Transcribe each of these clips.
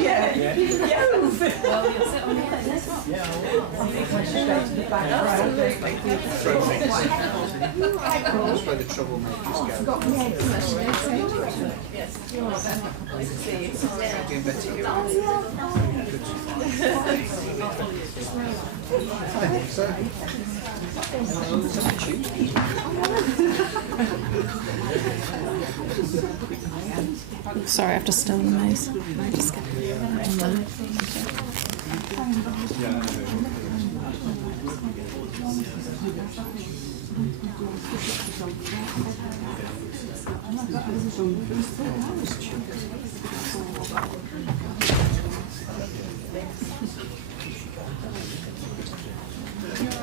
Yeah. Well, you'll sit on the end. That's where the troublemakers go. Getting better here. I think so. Sorry, I have to still the nose. Just get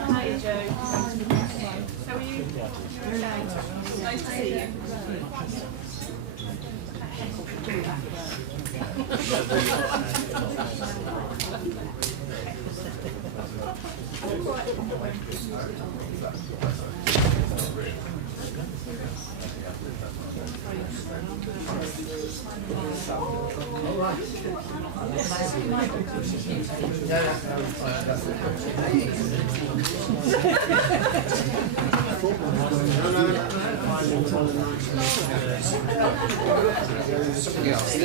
Hi, Joe. How are you? Nice to see you. Something else.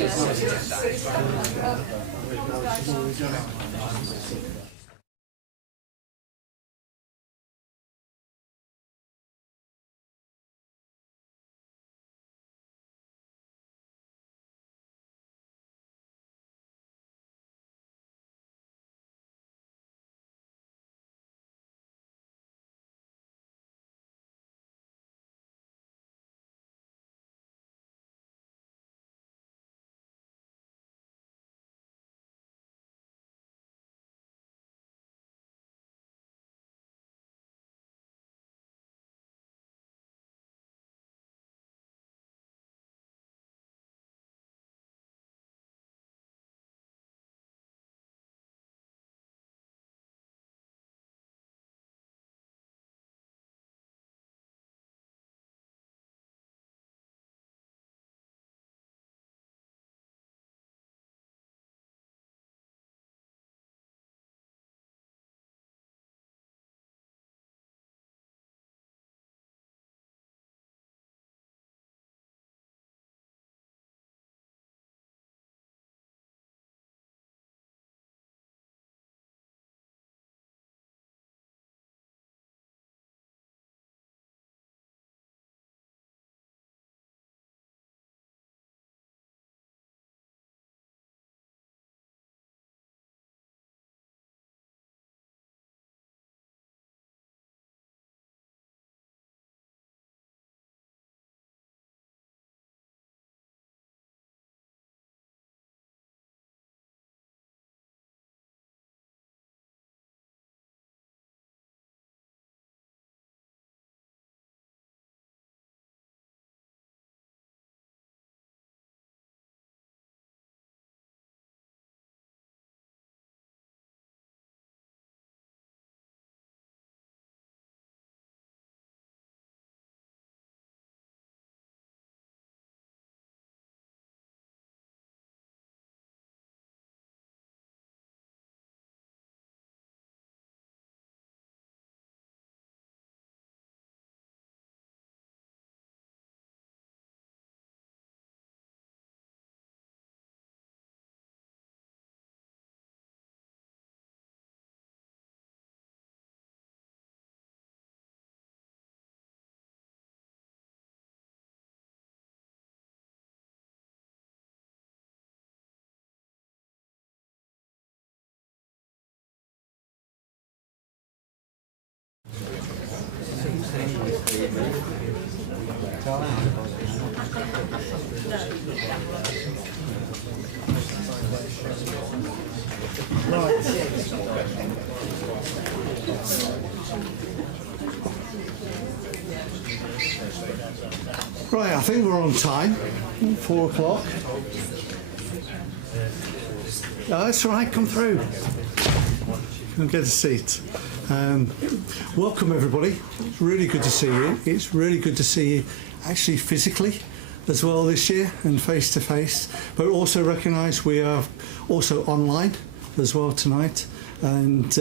Right, I think we're on time. 4 o'clock. Oh, that's all right, come through. Come get a seat. Welcome everybody. It's really good to see you. It's really good to see you actually physically as well this year and face to face, but also recognise we are also online as well tonight, and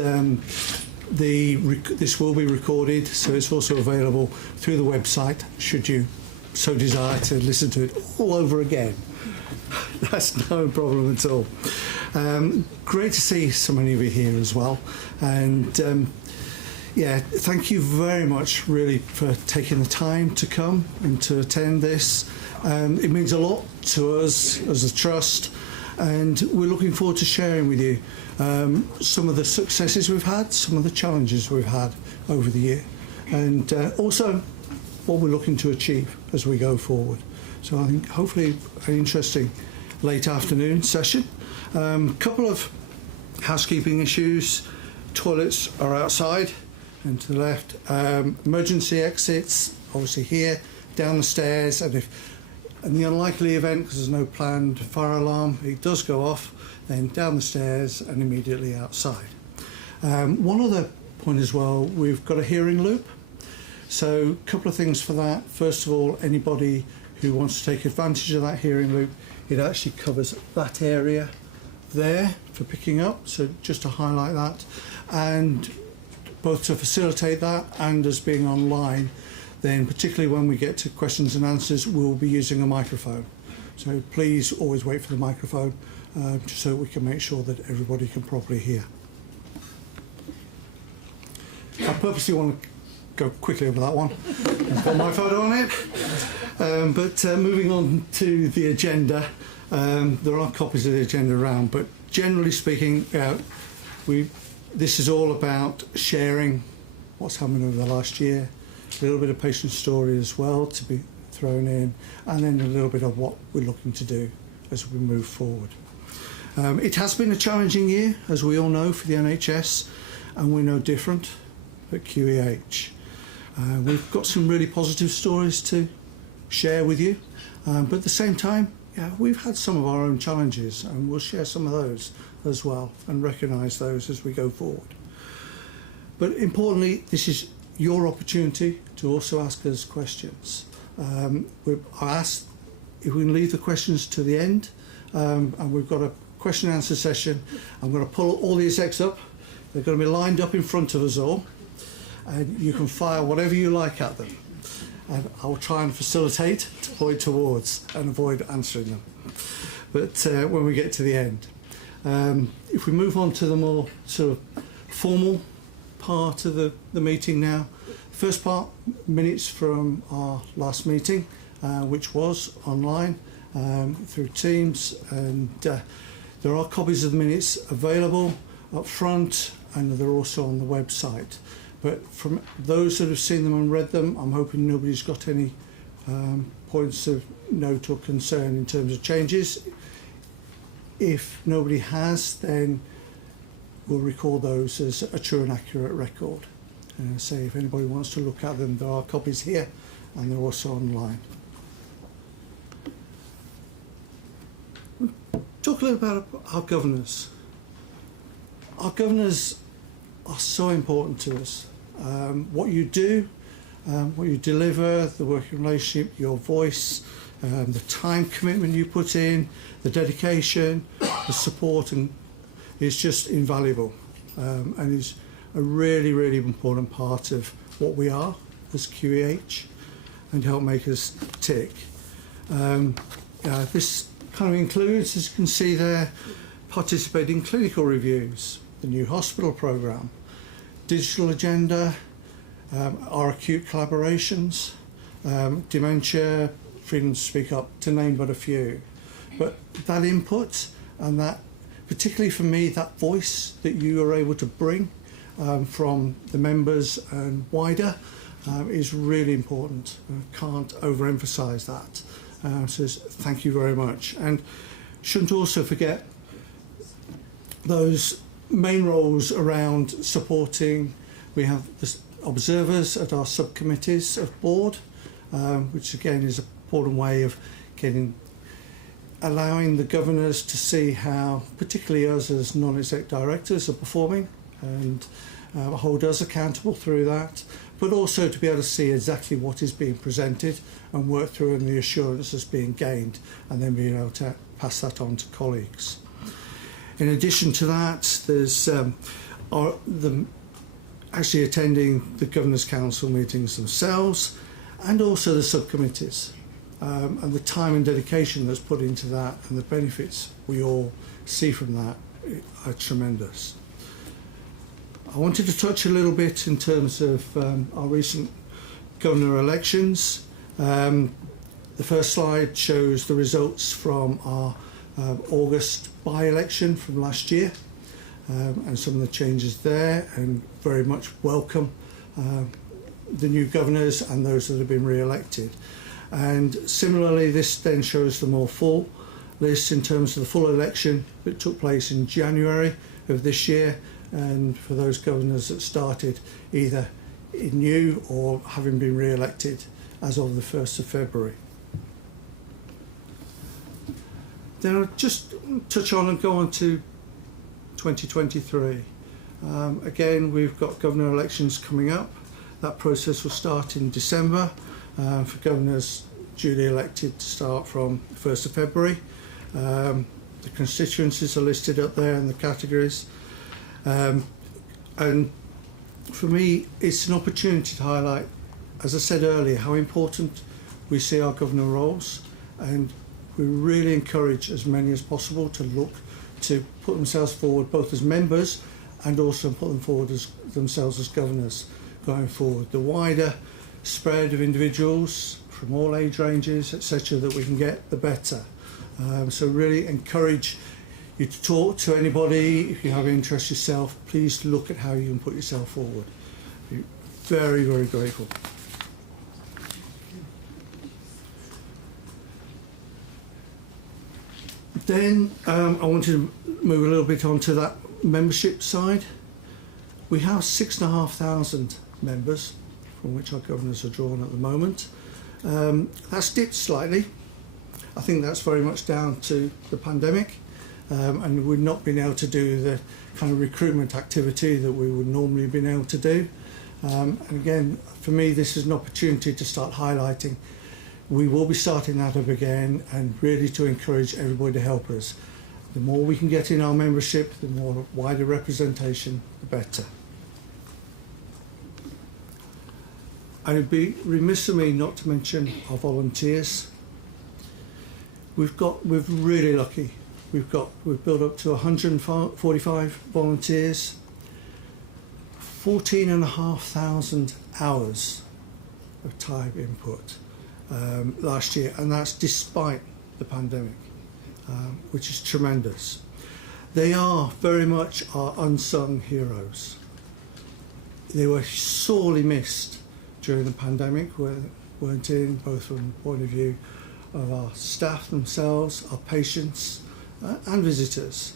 this will be recorded, so it's also available through the website should you so desire to listen to it all over again. That's no problem at all. Great to see so many of you here as well, and yeah, thank you very much really for taking the time to come and to attend this. It means a lot to us as a trust, and we're looking forward to sharing with you some of the successes we've had, some of the challenges we've had over the year, and also what we're looking to achieve as we go forward. So I think hopefully an interesting late afternoon session. Couple of housekeeping issues. Toilets are outside and to the left. Emergency exits obviously here, down the stairs, and if in the unlikely event, because there's no planned fire alarm, it does go off, then down the stairs and immediately outside. One other point as well, we've got a hearing loop. So a couple of things for that. First of all, anybody who wants to take advantage of that hearing loop, it actually covers that area there for picking up, so just to highlight that, and both to facilitate that and as being online, then particularly when we get to questions and answers, we'll be using a microphone. So please always wait for the microphone just so we can make sure that everybody can properly hear. I purposely want to go quickly over that one. I've got my photo on it. But moving on to the agenda, there are copies of the agenda around, but generally speaking, this is all about sharing what's happened over the last year, a little bit of patient story as well to be thrown in, and then a little bit of what we're looking to do as we move forward. It has been a challenging year, as we all know, for the NHS, and we're no different at QEH. We've got some really positive stories to share with you, but at the same time, yeah, we've had some of our own challenges, and we'll share some of those as well and recognise those as we go forward. But importantly, this is your opportunity to also ask us questions. I asked if we can leave the questions to the end, and we've got a question and answer session. I'm going to pull all the execs up. They're going to be lined up in front of us all, and you can fire whatever you like at them. And I'll try and facilitate to point towards and avoid answering them. But when we get to the end, if we move on to the more sort of formal part of the meeting now, first part, minutes from our last meeting, which was online through Teams, and there are copies of the minutes available up front, and they're also on the website. But from those that have seen them and read them, I'm hoping nobody's got any points of note or concern in terms of changes. If nobody has, then we'll record those as a true and accurate record. Say if anybody wants to look at them, there are copies here and they're also online. Talk a little about our governors. Our governors are so important to us. What you do, what you deliver, the working relationship, your voice, the time commitment you put in, the dedication, the support, and it's just invaluable, and is a really, really important part of what we are as QEH and help make us tick. This kind of includes, as you can see there, participating in clinical reviews, the new hospital programme, digital agenda, our acute collaborations, dementia, freedom to speak up, to name but a few. But that input and that, particularly for me, that voice that you are able to bring from the members and wider is really important. I can't overemphasise that. So thank you very much. And shouldn't also forget those main roles around supporting. We have the observers at our subcommittees of board, which again is an important way of getting allowing the governors to see how, particularly us as non-exec directors, are performing and hold us accountable through that, but also to be able to see exactly what is being presented and work through and the assurance that's being gained, and then being able to pass that on to colleagues. In addition to that, there's actually attending the Governors' Council meetings themselves, and also the subcommittees, and the time and dedication that's put into that, and the benefits we all see from that are tremendous. I wanted to touch a little bit in terms of our recent governor elections. The first slide shows the results from our August by-election from last year, and some of the changes there, and very much welcome the new governors and those that have been re-elected. And similarly, this then shows the more full list in terms of the full election that took place in January of this year, and for those governors that started either new or having been re-elected as of the 1st of February. Then I'll just touch on and go on to 2023. Again, we've got governor elections coming up. That process will start in December for governors duly elected to start from 1st of February. The constituencies are listed up there in the categories. And for me, it's an opportunity to highlight, as I said earlier, how important we see our governor roles, and we really encourage as many as possible to look to put themselves forward both as members and also put them forward as themselves as governors going forward. The wider spread of individuals from all age ranges, etc., that we can get, the better. So really encourage you to talk to anybody. If you have interest yourself, please look at how you can put yourself forward. Be very, very grateful. Then I wanted to move a little bit onto that membership side. We have 6,500 members, from which our governors are drawn at the moment. That's dipped slightly. I think that's very much down to the pandemic, and we've not been able to do the kind of recruitment activity that we would normally have been able to do. And again, for me, this is an opportunity to start highlighting. We will be starting that up again, and really to encourage everybody to help us. The more we can get in our membership, the more wider representation, the better. And it'd be remiss of me not to mention our volunteers. We're really lucky. We've built up to 145 volunteers, 14,500 hours of time input last year, and that's despite the pandemic, which is tremendous. They are very much our unsung heroes. They were sorely missed during the pandemic, weren't in, both from the point of view of our staff themselves, our patients, and visitors.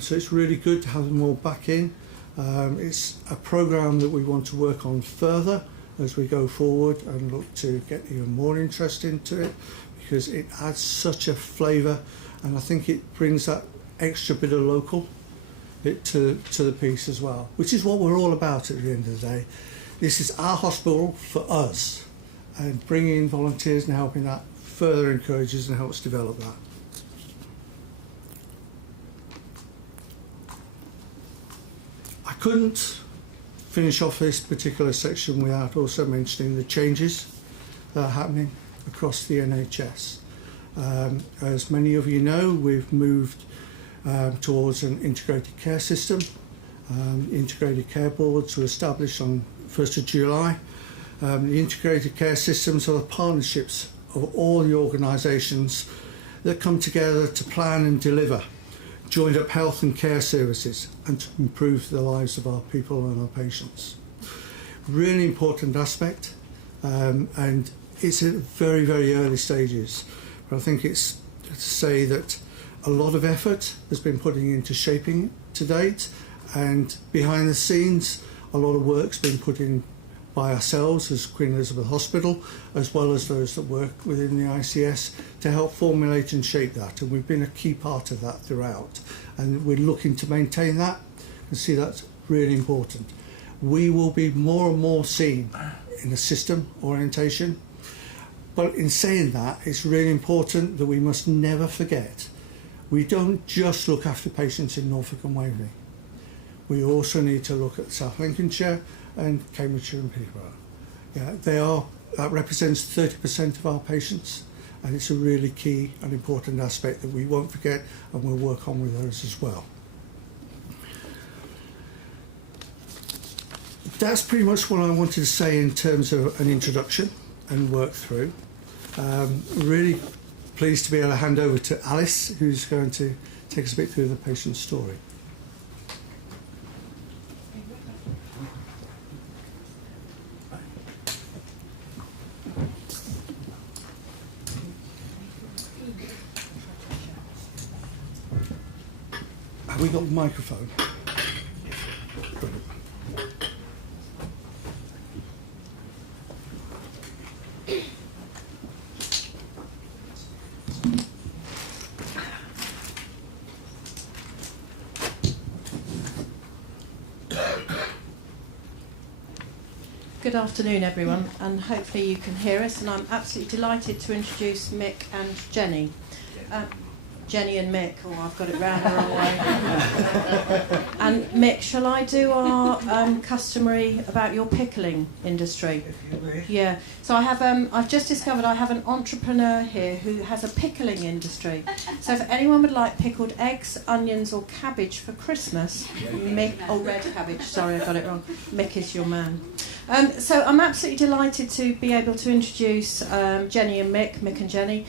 So it's really good to have them all back in. It's a programme that we want to work on further as we go forward and look to get even more interest into it, because it adds such a flavour, and I think it brings that extra bit of local to the piece as well, which is what we're all about at the end of the day. This is our hospital for us, and bringing in volunteers and helping that further encourages and helps develop that. I couldn't finish off this particular section without also mentioning the changes that are happening across the NHS. As many of you know, we've moved towards an integrated care system. Integrated care boards were established on 1st of July. The integrated care systems are the partnerships of all the organisations that come together to plan and deliver joined up health and care services and to improve the lives of our people and our patients. Really important aspect, and it's at very, very early stages. But I think it's to say that a lot of effort has been put into shaping it to date, and behind the scenes, a lot of work's been put in by ourselves as Queen Elizabeth Hospital, as well as those that work within the ICS, to help formulate and shape that. And we've been a key part of that throughout. And we're looking to maintain that and see that's really important. We will be more and more seen in a system orientation. But in saying that, it's really important that we must never forget, we don't just look after patients in Norfolk and Waveney. We also need to look at South Lincolnshire and Cambridgeshire and Peterborough. Yeah, that represents 30% of our patients, and it's a really key and important aspect that we won't forget, and we'll work on with those as well. That's pretty much what I wanted to say in terms of an introduction and work through. Really pleased to be able to hand over to Alice, who's going to take us a bit through the patient's story. Have we got the microphone? Brilliant. Good afternoon, everyone, and hopefully you can hear us. And I'm absolutely delighted to introduce Mick and Jenny. Jenny and Mick. Oh, I've got it round the wrong way. And Mick, shall I do our customary about your pickling industry? If you wish. Yeah. So I have. I've just discovered I have an entrepreneur here who has a pickling industry. So if anyone would like pickled eggs, onions, or cabbage for Christmas, Mick. Oh, red cabbage. Sorry, I got it wrong. Mick is your man. So I'm absolutely delighted to be able to introduce Jenny and Mick and Jenny,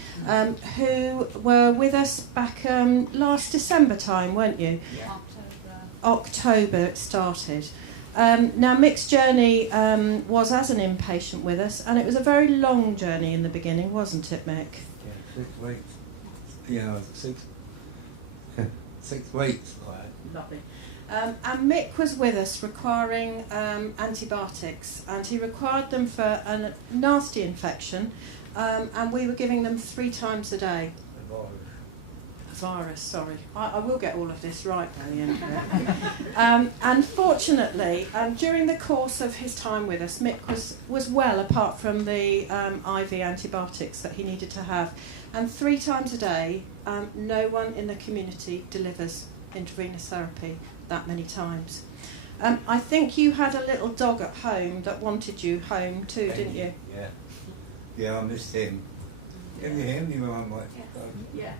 who were with us back last December time, weren't you? Yeah. October it started. Now Mick's journey was as an inpatient with us, and it was a very long journey in the beginning, wasn't it, Mick? Yeah, 6 weeks. Yeah, 6 weeks. Right. Lovely. And Mick was with us requiring antibiotics, and he required them for a nasty infection, and we were giving them 3 times a day. The virus. Virus, sorry. I will get all of this right by the end of it. And fortunately, during the course of his time with us, Mick was well, apart from the IV antibiotics that he needed to have. And 3 times a day, no one in the community delivers intravenous therapy that many times. I think you had a little dog at home that wanted you home too, didn't you? Yeah. Yeah, I missed him. Can you hear me when I'm like... Yeah.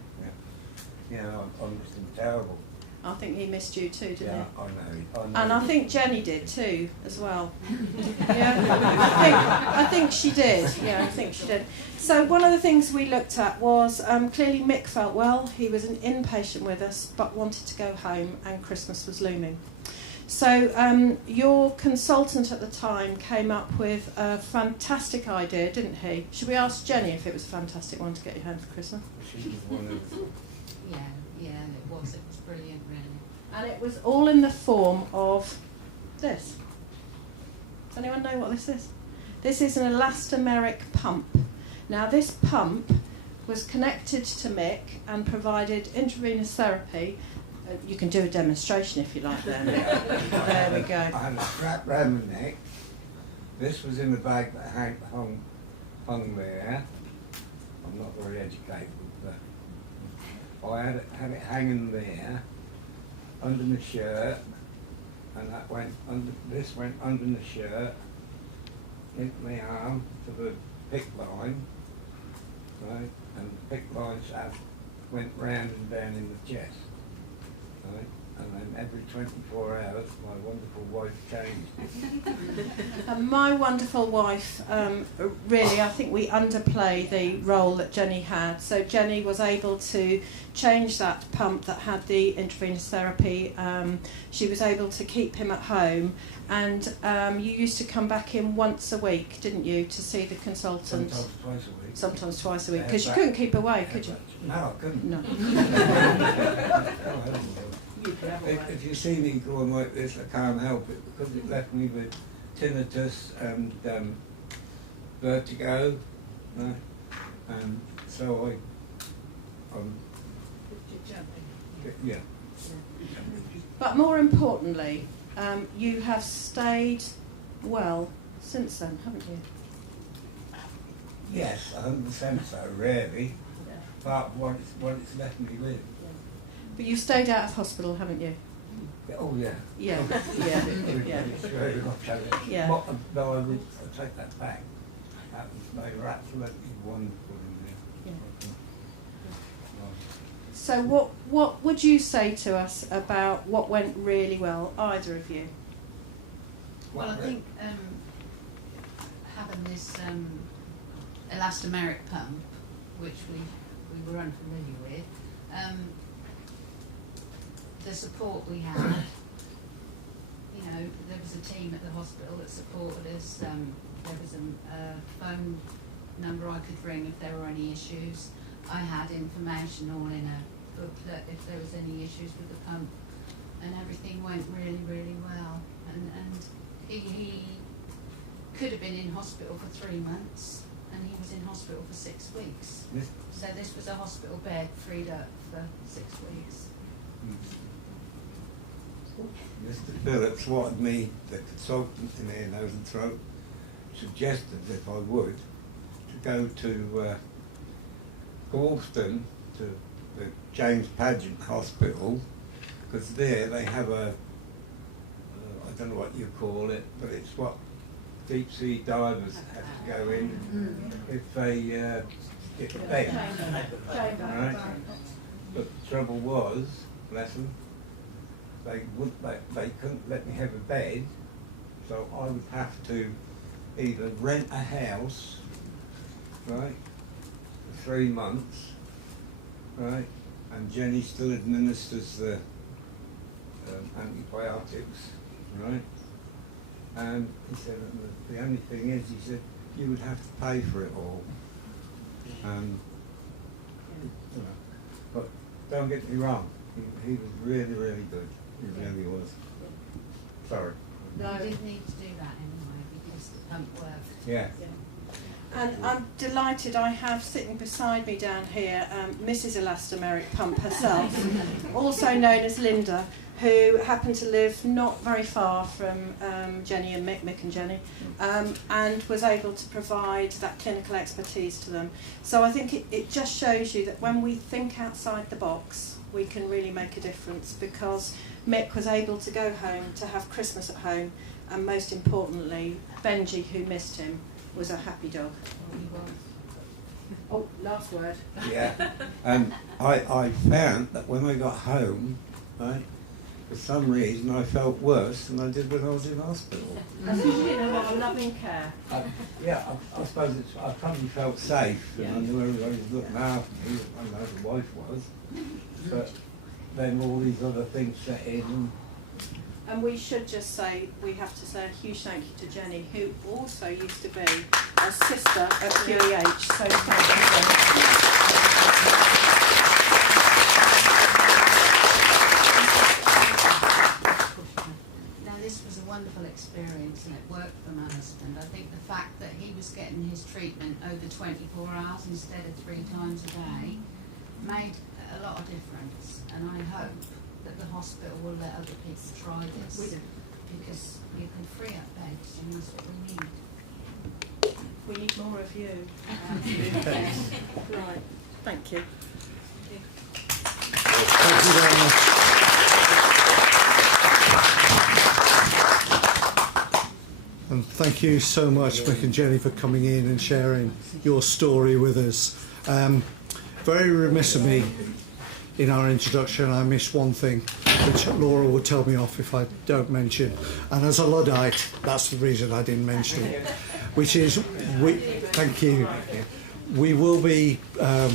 Yeah, I missed him terrible. I think he missed you too, didn't Yeah, he? I know. And I think Jenny did too, as well. Yeah, I think she did. Yeah, I think she did. So one of the things we looked at was clearly Mick felt well. He was an inpatient with us, but wanted to go home, and Christmas was looming. So your consultant at the time came up with a fantastic idea, didn't he? Should we ask Jenny if it was a fantastic one to get you home for Christmas? She was one of... Yeah, it was brilliant, really. And it was all in the form of this. Does anyone know what this is? This is an elastomeric pump. Now this pump was connected to Mick and provided intravenous therapy. You can do a demonstration if you like there, Mick. There we go. I had a strap round my neck. This was in the bag that hung there. I'm not very educated, but I had it hanging there under my shirt, and that went under. This went under the shirt, into my arm to the pick line, right, and the pick line shaft went round and down in the chest, right, and then every 24 hours my wonderful wife changed. And my wonderful wife, really, I think we underplay the role that Jenny had. So Jenny was able to change that pump that had the intravenous therapy. She was able to keep him at home, and you used to come back in once a week, didn't you, to see the consultant? Sometimes twice a week. Sometimes twice a week, because you couldn't keep away, could you? No, I couldn't. No. If you see me going like this, I can't help it, because it left me with tinnitus and vertigo, right? And so yeah. But more importantly, you have stayed well since then, haven't you? Yes, 100% so, really. But what it's left me with. But you've stayed out of hospital, haven't you? Oh yeah. Yeah, yeah. It's very much over. Yeah. What, though I take that back. They were absolutely wonderful in there. Yeah. So what would you say to us about what went really well, either of you? Well, I think having this elastomeric pump, which we were unfamiliar with, the support we had, you know, there was a team at the hospital that supported us. There was a phone number I could ring if there were any issues. I had information all in a booklet if there was any issues with the pump, and everything went really, really well. And he could have been in hospital for 3 months, and he was in hospital for 6 weeks. So this was a hospital bed freed up for 6 weeks. Mr. Phillips wanted me, the consultant in ear, nose and throat, suggested if I would, to go to Galston, to the James Pageant Hospital, because there they have a, I don't know what you call it, but it's what deep sea divers have to go in if they get a bed. Right? But the trouble was, bless them, they couldn't let me have a bed, so I would have to either rent a house, right, for 3 months, right, and Jenny still administers the antibiotics, right, and he said the only thing is, he said, you would have to pay for it all, and, you know, but don't get me wrong, he was really, really good. He really was. Sorry. No, we did need to do that anyway because the pump worked. Yeah. And I'm delighted I have sitting beside me down here Mrs. Elastomeric Pump herself, also known as Linda, who happened to live not very far from Jenny and Mick and Jenny, and was able to provide that clinical expertise to them. So I think it just shows you that when we think outside the box, we can really make a difference, because Mick was able to go home to have Christmas at home, and most importantly, Benji, who missed him, was a happy dog. Oh, last word. Yeah. And I found that when I got home, right, for some reason I felt worse than I did when I was in hospital. That's because you didn't have a lot of loving care. I suppose I probably felt safe, and I knew everybody was looking after me. I know the wife was, but then all these other things set in. And we should just say, we have to say a huge thank you to Jenny, who also used to be a sister at QEH. So thank you, Jenny. Now this was a wonderful experience and it worked for my husband. I think the fact that he was getting his treatment over 24 hours instead of 3 times a day made a lot of difference, and I hope that the hospital will let other people try this, because you can free up beds, and that's what we need. We need more of you. Right. Thank you. Thank you very much. And thank you so much, Mick and Jenny, for coming in and sharing your story with us. Very remiss of me in our introduction, I missed one thing, which Laura will tell me off if I don't mention. And as a Luddite, that's the reason I didn't mention it. Which is, thank you. We will be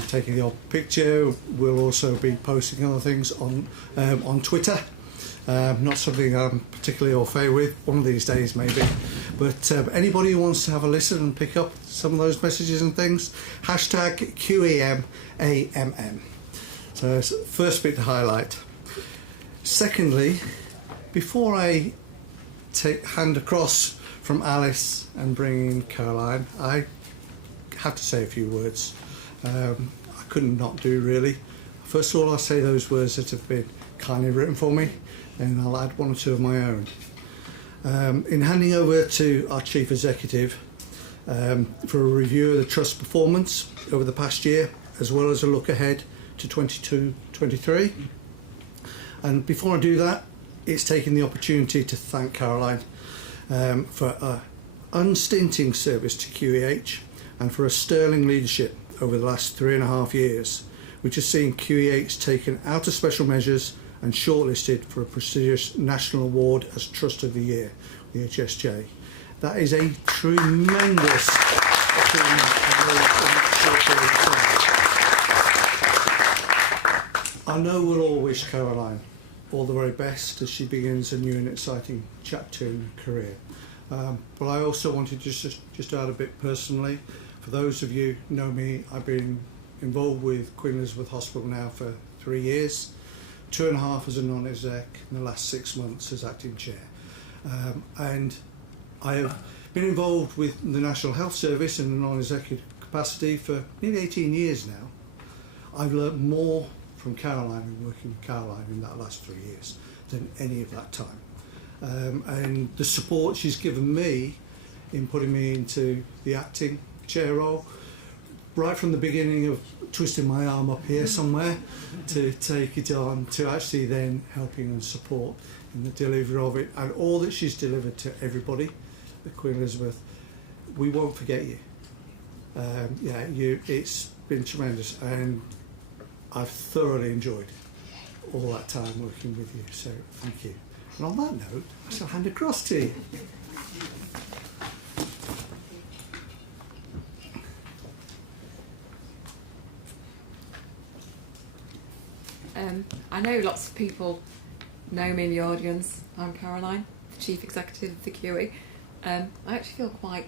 taking the odd picture. We'll also be posting other things on Twitter. Not something I'm particularly au fait with, one of these days maybe. But anybody who wants to have a listen and pick up some of those messages and things, hashtag QEMAMM. So first bit to highlight. Secondly, before I hand across from Alice and bringing Caroline, I have to say a few words. I couldn't not do, really. First of all, I'll say those words that have been kindly written for me, and I'll add one or two of my own. In handing over to our Chief Executive for a review of the Trust's performance over the past year, as well as a look ahead to 22-23. And before I do that, it's taking the opportunity to thank Caroline for her unstinting service to QEH and for her sterling leadership over the last 3.5 years, which has seen QEH taken out of special measures and shortlisted for a prestigious national award as Trust of the Year, the HSJ. That is a tremendous achievement. I know we'll all wish Caroline all the very best as she begins a new and exciting chapter in her career. But I also wanted just to add a bit personally. For those of you who know me, I've been involved with Queen Elizabeth Hospital now for 3 years, 2.5 as a non-exec, and the last 6 months as acting chair. And I have been involved with the National Health Service in a non-executive capacity for nearly 18 years now. I've learnt more from Caroline and working with Caroline in that last 3 years than any of that time. And the support she's given me in putting me into the acting chair role, right from the beginning of twisting my arm up here somewhere to take it on, to actually then helping and support in the delivery of it, and all that she's delivered to everybody at Queen Elizabeth. We won't forget you. It's been tremendous, and I've thoroughly enjoyed all that time working with you, so thank you. And on that note, I shall hand across to you. I know lots of people know me in the audience. I'm Caroline, the Chief Executive of the QE. I actually feel quite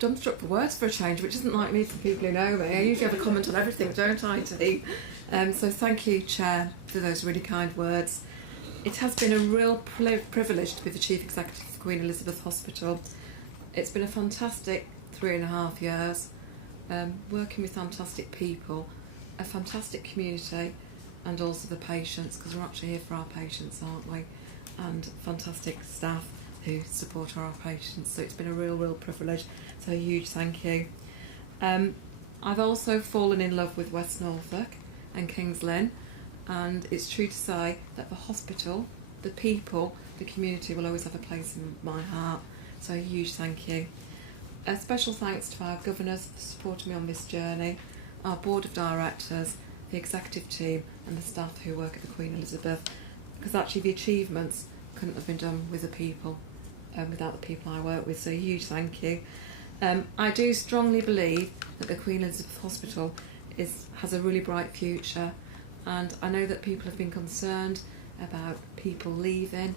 dumbstruck for words for a change, which isn't like me for people who know me. I usually have a comment on everything, don't I, Steve? So thank you, Chair, for those really kind words. It has been a real privilege to be the Chief Executive of Queen Elizabeth Hospital. It's been a fantastic 3.5 years, working with fantastic people, a fantastic community, and also the patients, because we're actually here for our patients, aren't we? And fantastic staff who support our patients. So it's been a real privilege. So a huge thank you. I've also fallen in love with West Norfolk and Kings Lynn, and it's true to say that the hospital, the people, the community will always have a place in my heart. So a huge thank you. A special thanks to our governors for supporting me on this journey, our board of directors, the executive team and the staff who work at the Queen Elizabeth, because actually the achievements couldn't have been done with the people, without the people I work with, so a huge thank you. I do strongly believe that the Queen Elizabeth Hospital has a really bright future, and I know that people have been concerned about people leaving.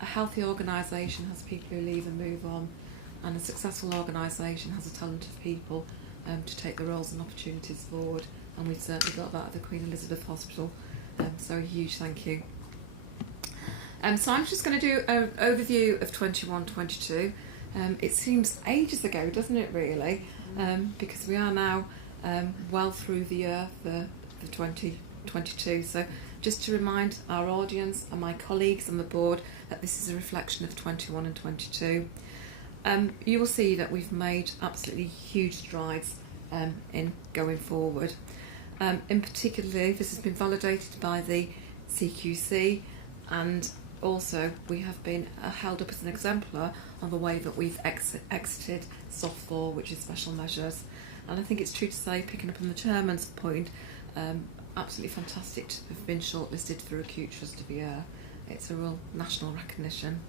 A healthy organisation has people who leave and move on, and a successful organisation has a talent of people to take the roles and opportunities forward, and we've certainly got that at the Queen Elizabeth Hospital, so a huge thank you. So I'm just going to do an overview of 21-22. It seems ages ago, doesn't it, really? Because we are now well through the year for 2022. So just to remind our audience and my colleagues on the board that this is a reflection of 21 and 22. You will see that we've made absolutely huge strides in going forward. In particular, this has been validated by the CQC, and also we have been held up as an exemplar on the way that we've exited soft 4, which is special measures. And I think it's true to say, picking up on the chairman's point, absolutely fantastic to have been shortlisted for Acute Trust of the Year. It's a real national recognition.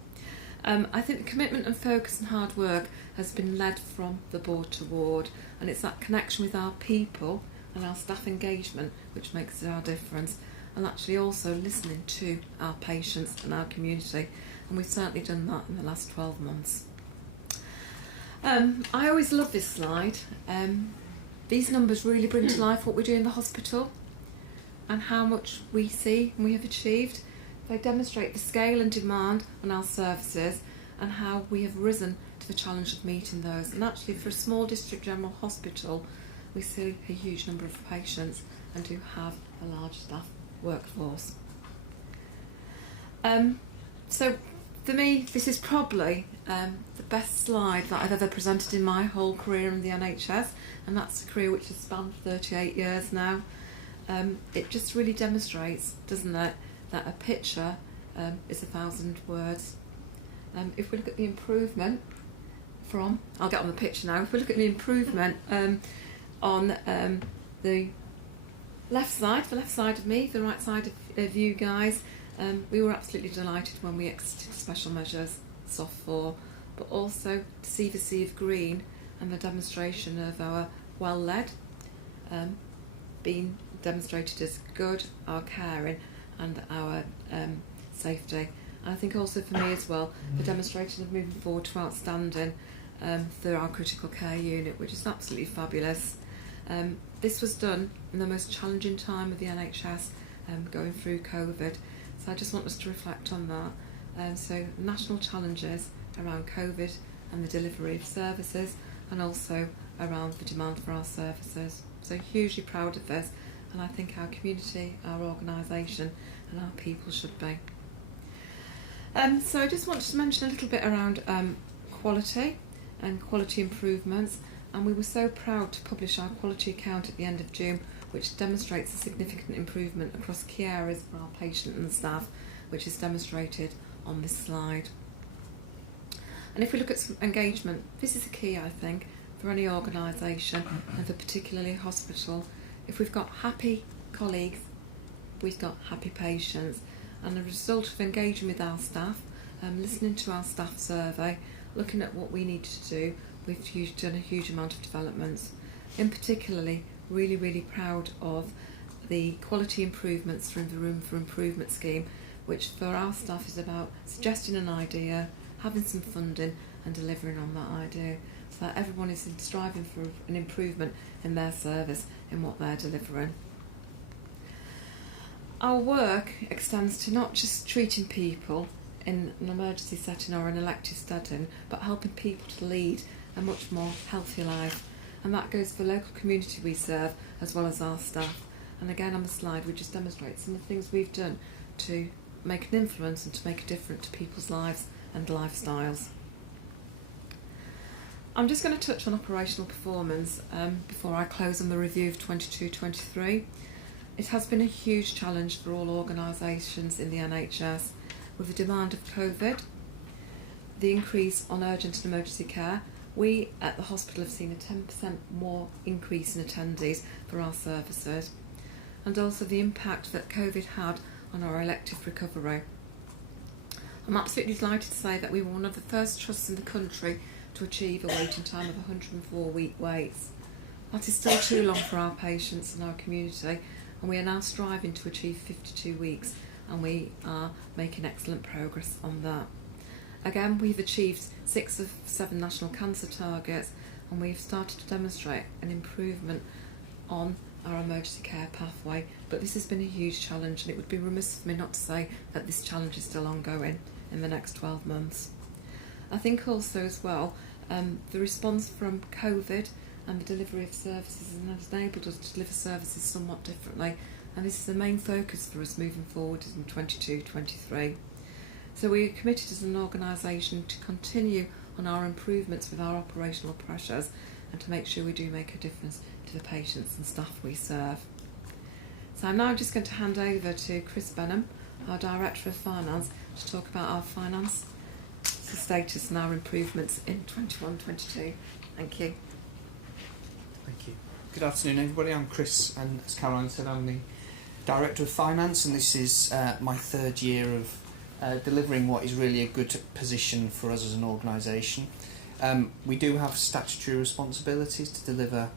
I think the commitment and focus and hard work has been led from the board to ward, and it's that connection with our people and our staff engagement which makes our difference, and actually also listening to our patients and our community, and we've certainly done that in the last 12 months. I always love this slide. These numbers really bring to life what we do in the hospital and how much we see and we have achieved. They demonstrate the scale and demand on our services and how we have risen to the challenge of meeting those. And actually, for a small district general hospital, we see a huge number of patients and do have a large staff workforce. So for me, this is probably the best slide that I've ever presented in my whole career in the NHS, and that's a career which has spanned 38 years now. It just really demonstrates, doesn't it, that a picture is 1,000 words. If we look at the improvement I'll get on the picture now, if we look at the improvement on the left side of me, the right side of you guys, we were absolutely delighted when we exited special measures, soft 4, but also to see the sea of green and the demonstration of our well-led being demonstrated as good, our caring and our safety. And I think also for me as well, the demonstration of moving forward to outstanding through our critical care unit, which is absolutely fabulous. This was done in the most challenging time of the NHS, going through COVID. So I just want us to reflect on that. So national challenges around COVID and the delivery of services, and also around the demand for our services. So hugely proud of this, and I think our community, our organisation and our people should be. So I just wanted to mention a little bit around quality and quality improvements, and we were so proud to publish our quality account at the end of June, which demonstrates a significant improvement across key areas for our patient and staff, which is demonstrated on this slide. And if we look at some engagement, this is a key, I think, for any organisation and for particularly a hospital. If we've got happy colleagues, we've got happy patients, and the result of engaging with our staff, listening to our staff survey, looking at what we need to do, we've done a huge amount of developments. In particularly, really proud of the quality improvements through the Room for Improvement scheme, which for our staff is about suggesting an idea, having some funding and delivering on that idea, so that everyone is striving for an improvement in their service, in what they're delivering. Our work extends to not just treating people in an emergency setting or an elective setting, but helping people to lead a much more healthy life. And that goes for the local community we serve as well as our staff. And again on the slide we just demonstrate some of the things we've done to make an influence and to make a difference to people's lives and lifestyles. I'm just going to touch on operational performance before I close on the review of 22-23. It has been a huge challenge for all organisations in the NHS, with the demand of COVID, the increase on urgent and emergency care. We at the hospital have seen a 10% more increase in attendees for our services, and also the impact that COVID had on our elective recovery. I'm absolutely delighted to say that we were one of the first trusts in the country to achieve a waiting time of 104-week waits. That is still too long for our patients and our community, and we are now striving to achieve 52 weeks, and we are making excellent progress on that. Again, we've achieved 6 of 7 national cancer targets, and we've started to demonstrate an improvement on our emergency care pathway, but this has been a huge challenge, and it would be remiss of me not to say that this challenge is still ongoing in the next 12 months. I think also as well, the response from COVID and the delivery of services has enabled us to deliver services somewhat differently, and this is the main focus for us moving forward in 22-23. So we are committed as an organisation to continue on our improvements with our operational pressures and to make sure we do make a difference to the patients and staff we serve. So I'm now just going to hand over to Chris Benham, our Director of Finance, to talk about our finance status and our improvements in 21-22. Thank you. Thank you. Good afternoon, everybody. I'm Chris, and as Caroline said, I'm the Director of Finance, and this is my 3rd year of delivering what is really a good position for us as an organisation. We do have statutory responsibilities to deliver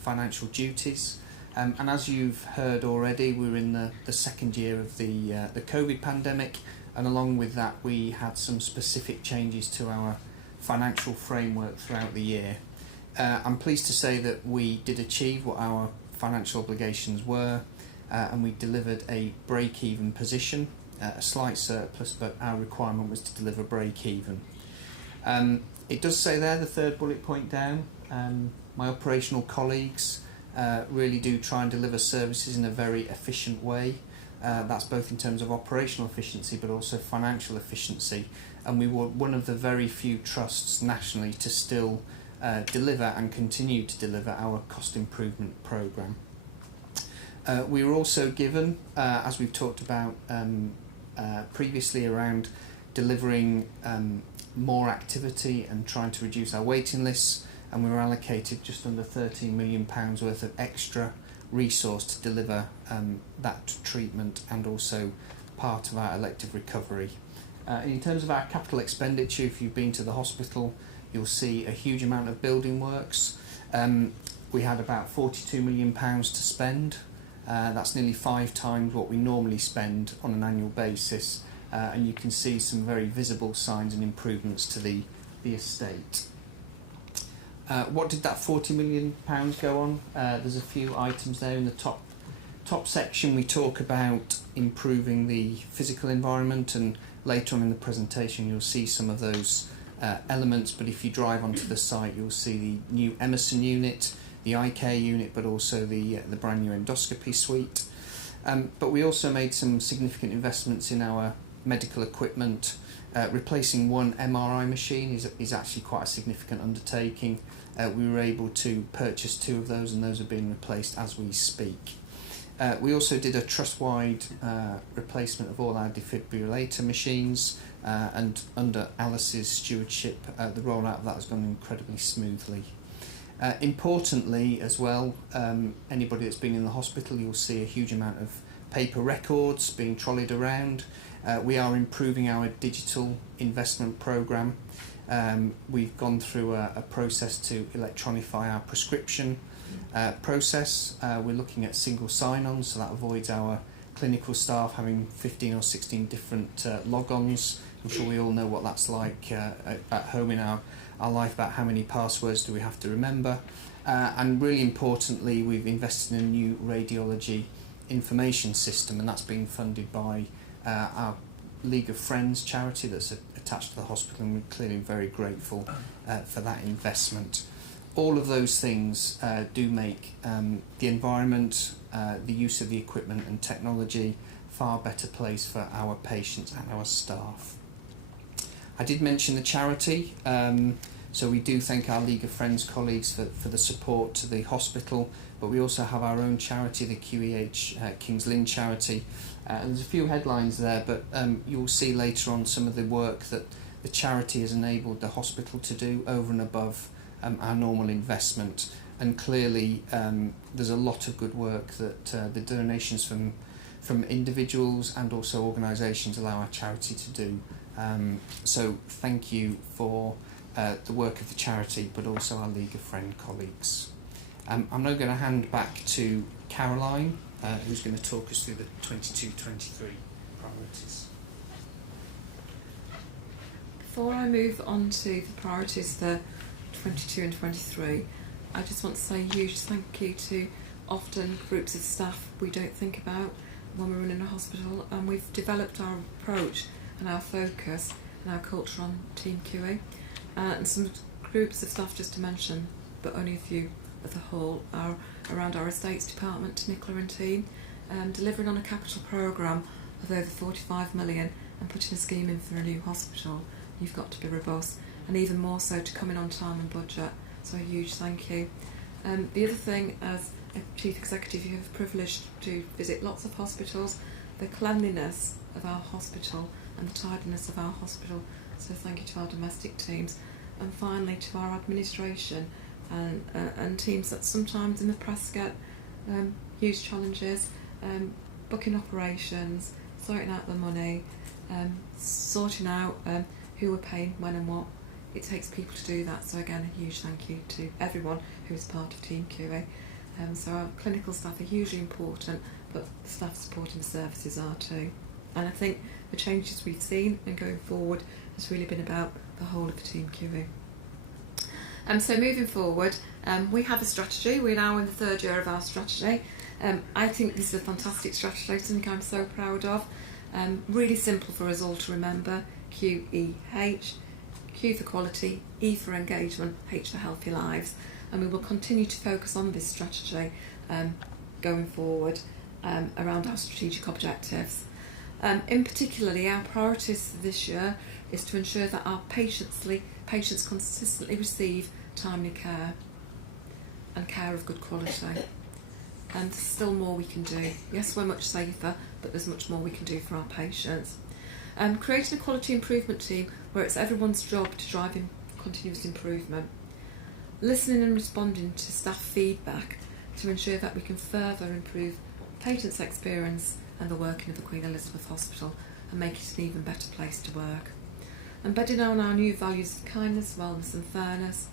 financial duties, and as you've heard already, we're in the 2nd year of the COVID pandemic, and along with that we had some specific changes to our financial framework throughout the year. I'm pleased to say that we did achieve what our financial obligations were, and we delivered a break-even position, a slight surplus, but our requirement was to deliver break-even. It does say there, the third bullet point down, my operational colleagues really do try and deliver services in a very efficient way. That's both in terms of operational efficiency but also financial efficiency, and we were one of the very few trusts nationally to still deliver and continue to deliver our cost improvement programme. We were also given, as we've talked about previously, around delivering more activity and trying to reduce our waiting lists, and we were allocated just under £13 million worth of extra resource to deliver that treatment and also part of our elective recovery. In terms of our capital expenditure, if you've been to the hospital, you'll see a huge amount of building works. We had about £42 million to spend. That's nearly 5 times what we normally spend on an annual basis, and you can see some very visible signs and improvements to the estate. What did that £40 million go on? There's a few items there in the top section. We talk about improving the physical environment, and later on in the presentation you'll see some of those elements, but if you drive onto the site you'll see the new Emerson unit, the eye care unit, but also the brand new endoscopy suite. But we also made some significant investments in our medical equipment. Replacing one MRI machine is actually quite a significant undertaking. We were able to purchase 2 of those, and those are being replaced as we speak. We also did a trust-wide replacement of all our defibrillator machines, and under Alice's stewardship the rollout of that has gone incredibly smoothly. Importantly as well, anybody that's been in the hospital, you'll see a huge amount of paper records being trolleyed around. We are improving our digital investment programme. We've gone through a process to electronify our prescription process. We're looking at single sign-ons, so that avoids our clinical staff having 15 or 16 different logons. I'm sure we all know what that's like at home in our life, about how many passwords do we have to remember. And really importantly, we've invested in a new radiology information system, and that's being funded by our League of Friends charity that's attached to the hospital, and we're clearly very grateful for that investment. All of those things do make the environment, the use of the equipment and technology far better place for our patients and our staff. I did mention the charity, so we do thank our League of Friends colleagues for the support to the hospital, but we also have our own charity, the QEH Kings Lynn charity. There's a few headlines there, but you'll see later on some of the work that the charity has enabled the hospital to do over and above our normal investment. And clearly there's a lot of good work that the donations from individuals and also organisations allow our charity to do. So thank you for the work of the charity, but also our League of Friend colleagues. I'm now going to hand back to Caroline, who's going to talk us through the 22-23 priorities. Before I move on to the priorities for 22 and 23, I just want to say a huge thank you to often groups of staff we don't think about when we're running a hospital, and we've developed our approach and our focus and our culture on Team QA. And some groups of staff, just to mention, but only a few of the whole, are around our estates department, Nicola and team, delivering on a capital programme of over 45 million and putting a scheme in for a new hospital. You've got to be robust, and even more so to come in on time and budget, so a huge thank you. The other thing, as a Chief Executive, you have the privilege to visit lots of hospitals. The cleanliness of our hospital and the tidiness of our hospital, so thank you to our domestic teams. And finally to our administration and teams that sometimes in the press get huge challenges, booking operations, sorting out the money, sorting out who we're paying, when and what. It takes people to do that, so again a huge thank you to everyone who is part of Team QA. So our clinical staff are hugely important, but the staff supporting the services are too. And I think the changes we've seen and going forward has really been about the whole of Team QA. So moving forward, we have a strategy. We're now in the 3rd year of our strategy. I think this is a fantastic strategy, something I'm so proud of. Really simple for us all to remember. QEH, Q for quality, E for engagement, H for healthy lives, and we will continue to focus on this strategy going forward around our strategic objectives. In particularly, our priorities this year is to ensure that our patients consistently receive timely care and care of good quality. And there's still more we can do. Yes, we're much safer, but there's much more we can do for our patients. Creating a quality improvement team where it's everyone's job to drive continuous improvement. Listening and responding to staff feedback to ensure that we can further improve patients' experience and the working of the Queen Elizabeth Hospital and make it an even better place to work. Embedding on our new values of kindness, wellness and fairness,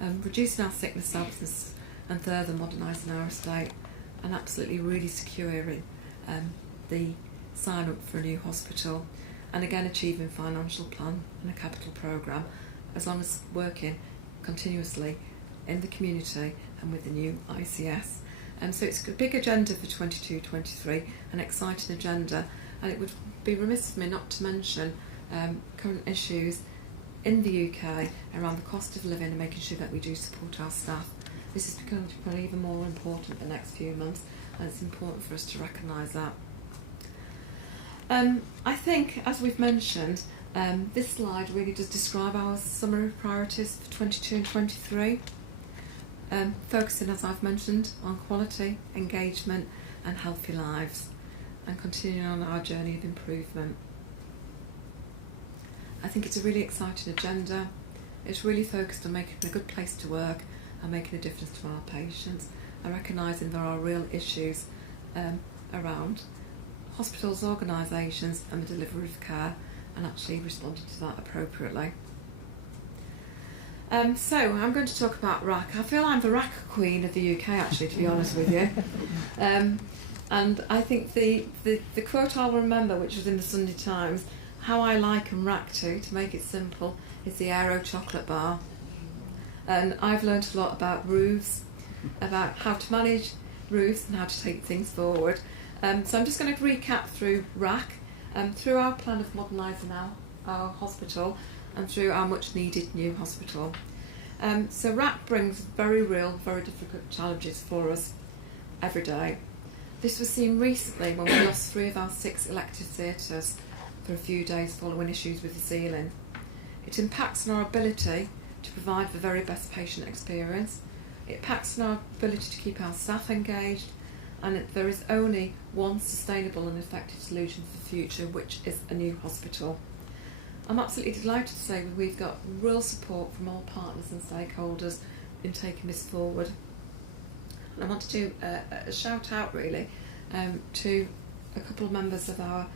reducing our sickness absence and further modernising our estate, and absolutely really securing the sign up for a new hospital, and again achieving financial plan and a capital programme, as long as working continuously in the community and with the new ICS. So it's a big agenda for 22-23, an exciting agenda, and it would be remiss of me not to mention current issues in the UK around the cost of living and making sure that we do support our staff. This is going to become even more important the next few months, and it's important for us to recognise that. I think, as we've mentioned, this slide really does describe our summary priorities for 22 and 23, focusing, as I've mentioned, on quality, engagement and healthy lives, and continuing on our journey of improvement. I think it's a really exciting agenda. It's really focused on making a good place to work and making a difference to our patients, and recognising there are real issues around hospitals, organisations and the delivery of care, and actually responding to that appropriately. So I'm going to talk about RAC. I feel I'm the RAC queen of the UK, actually, to be honest with you. And I think the quote I'll remember, which was in the Sunday Times, how I liken RAC to make it simple, is the Aero chocolate bar. And I've learnt a lot about roofs, about how to manage roofs and how to take things forward. So I'm just going to recap through RAC, through our plan of modernising our hospital and through our much needed new hospital. So RAC brings very real, very difficult challenges for us every day. This was seen recently when we lost 3 of our 6 elective theatres for a few days following issues with the ceiling. It impacts on our ability to provide the very best patient experience. It impacts on our ability to keep our staff engaged, and there is only one sustainable and effective solution for the future, which is a new hospital. I'm absolutely delighted to say that we've got real support from all partners and stakeholders in taking this forward. And I want to do a shout out really to a couple of members of our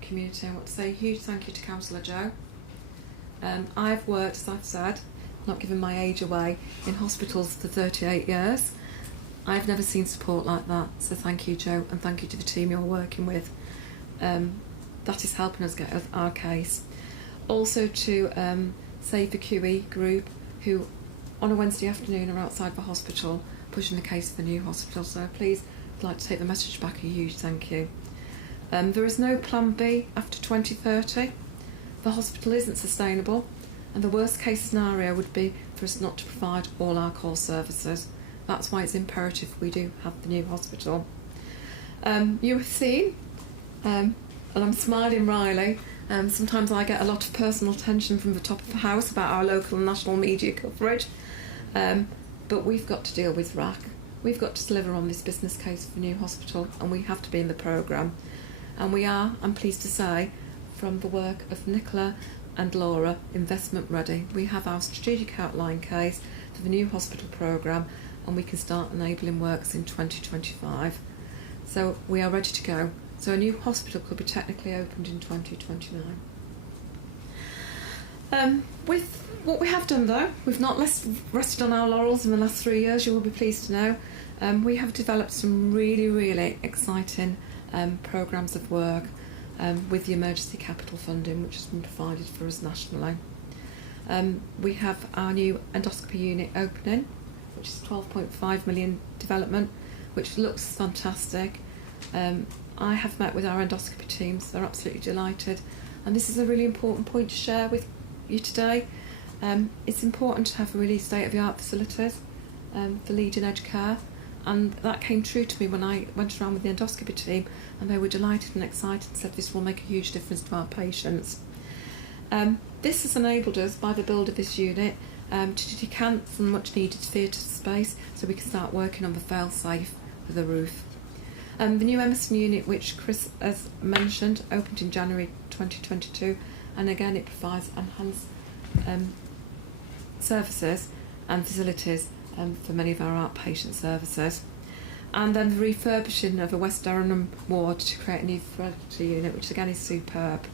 community. I want to say a huge thank you to Councillor Joe. I've worked, as I've said, not giving my age away, in hospitals for 38 years. I've never seen support like that, so thank you, Joe, and thank you to the team you're working with. That is helping us get our case. Also to Save the QE group, who on a Wednesday afternoon are outside the hospital pushing the case for the new hospital, so please, I'd like to take the message back, a huge thank you. There is no plan B after 2030. The hospital isn't sustainable, and the worst case scenario would be for us not to provide all our core services. That's why it's imperative we do have the new hospital. You have seen, and I'm smiling Riley, sometimes I get a lot of personal attention from the top of the house about our local and national media coverage, but we've got to deal with RAC. We've got to deliver on this business case for the new hospital, and we have to be in the programme. And we are, I'm pleased to say, from the work of Nicola and Laura, investment ready. We have our strategic outline case for the new hospital programme, and we can start enabling works in 2025. So we are ready to go. So a new hospital could be technically opened in 2029. With what we have done though, we've not rested on our laurels in the last 3 years, you will be pleased to know. We have developed some really, really exciting programmes of work with the emergency capital funding which has been provided for us nationally. We have our new endoscopy unit opening, which is a 12.5 million development, which looks fantastic. I have met with our endoscopy teams, they're absolutely delighted, and this is a really important point to share with you today. It's important to have really state-of-the-art facilities for leading edge care, and that came true to me when I went around with the endoscopy team, and they were delighted and excited and said this will make a huge difference to our patients. This has enabled us, by the build of this unit, to decant some much needed theatre space so we can start working on the fail-safe for the roof. The new Emerson unit, which Chris has mentioned, opened in January 2022, and again it provides enhanced services and facilities for many of our outpatient services. And then the refurbishing of a West Durham ward to create a new furniture unit, which again is superb.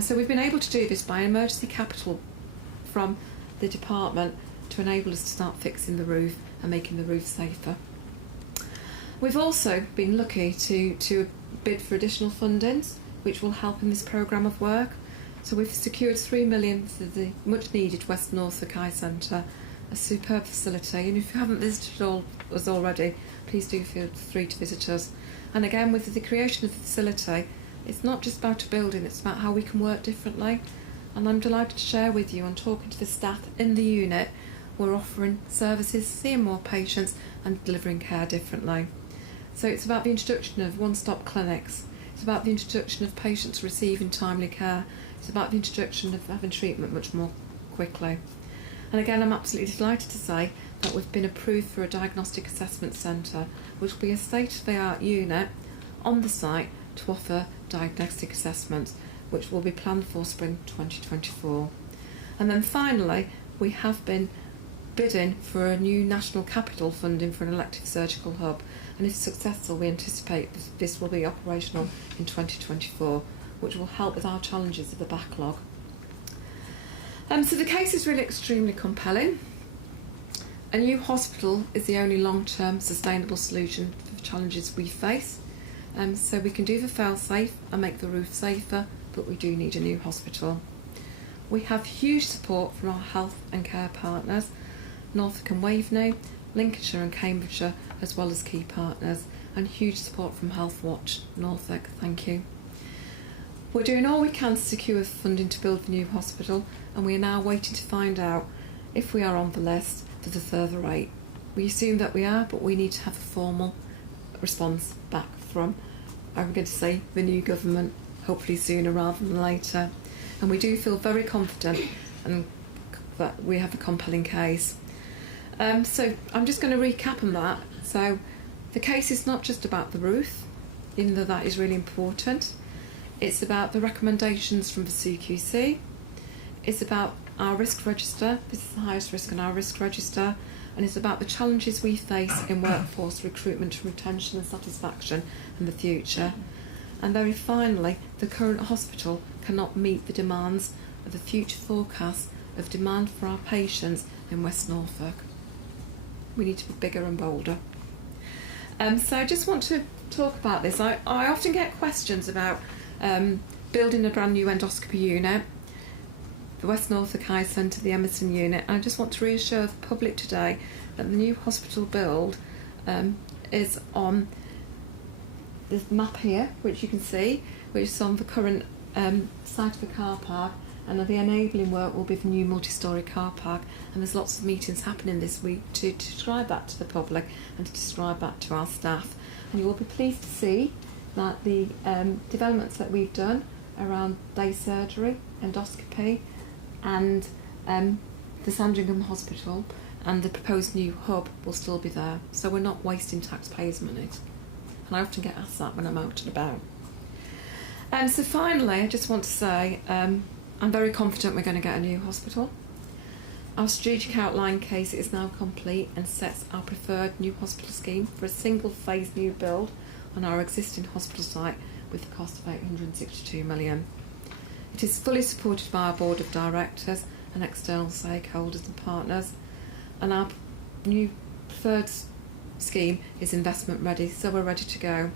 So we've been able to do this by emergency capital from the department to enable us to start fixing the roof and making the roof safer. We've also been lucky to bid for additional fundings, which will help in this programme of work. So we've secured £3 million for the much needed West Norfolk Eye Centre, a superb facility, and if you haven't visited us already, please do feel free to visit us. And again, with the creation of the facility, it's not just about a building, it's about how we can work differently. And I'm delighted to share with you, on talking to the staff in the unit, we're offering services, seeing more patients and delivering care differently. So it's about the introduction of one-stop clinics, it's about the introduction of patients receiving timely care, it's about the introduction of having treatment much more quickly. And again, I'm absolutely delighted to say that we've been approved for a diagnostic assessment centre, which will be a state-of-the-art unit on the site to offer diagnostic assessments, which will be planned for spring 2024. And then finally, we have been bidding for a new national capital funding for an elective surgical hub, and if successful, we anticipate this will be operational in 2024, which will help with our challenges of the backlog. So the case is really extremely compelling. A new hospital is the only long-term sustainable solution for the challenges we face. So we can do the fail-safe and make the roof safer, but we do need a new hospital. We have huge support from our health and care partners, Norfolk and Waveney, Lincolnshire and Cambridgeshire, as well as key partners, and huge support from Health Watch Norfolk. Thank you. We're doing all we can to secure funding to build the new hospital, and we are now waiting to find out if we are on the list for the further rate. We assume that we are, but we need to have a formal response back from, I'm going to say, the new government, hopefully sooner rather than later. And we do feel very confident and that we have a compelling case. So I'm just going to recap on that. So the case is not just about the roof, even though that is really important. It's about the recommendations from the CQC. It's about our risk register. This is the highest risk in our risk register. And it's about the challenges we face in workforce recruitment, retention and satisfaction in the future. And very finally, the current hospital cannot meet the demands of the future forecast of demand for our patients in West Norfolk. We need to be bigger and bolder. So I just want to talk about this. I often get questions about building a brand new endoscopy unit, the West Norfolk Eye Centre, the Emerson unit. I just want to reassure the public today that the new hospital build is on this map here, which you can see, which is on the current site of the car park, and the enabling work will be the new multi-storey car park, and there's lots of meetings happening this week to describe that to the public and to describe that to our staff. And you will be pleased to see that the developments that we've done around day surgery, endoscopy, and the Sandringham Hospital and the proposed new hub will still be there. So we're not wasting taxpayers' money. And I often get asked that when I'm out and about. And so finally, I just want to say I'm very confident we're going to get a new hospital. Our strategic outline case is now complete and sets our preferred new hospital scheme for a single phase new build on our existing hospital site with a cost of £862 million. It is fully supported by our board of directors and external stakeholders and partners, and our new preferred scheme is investment ready, so we're ready to go.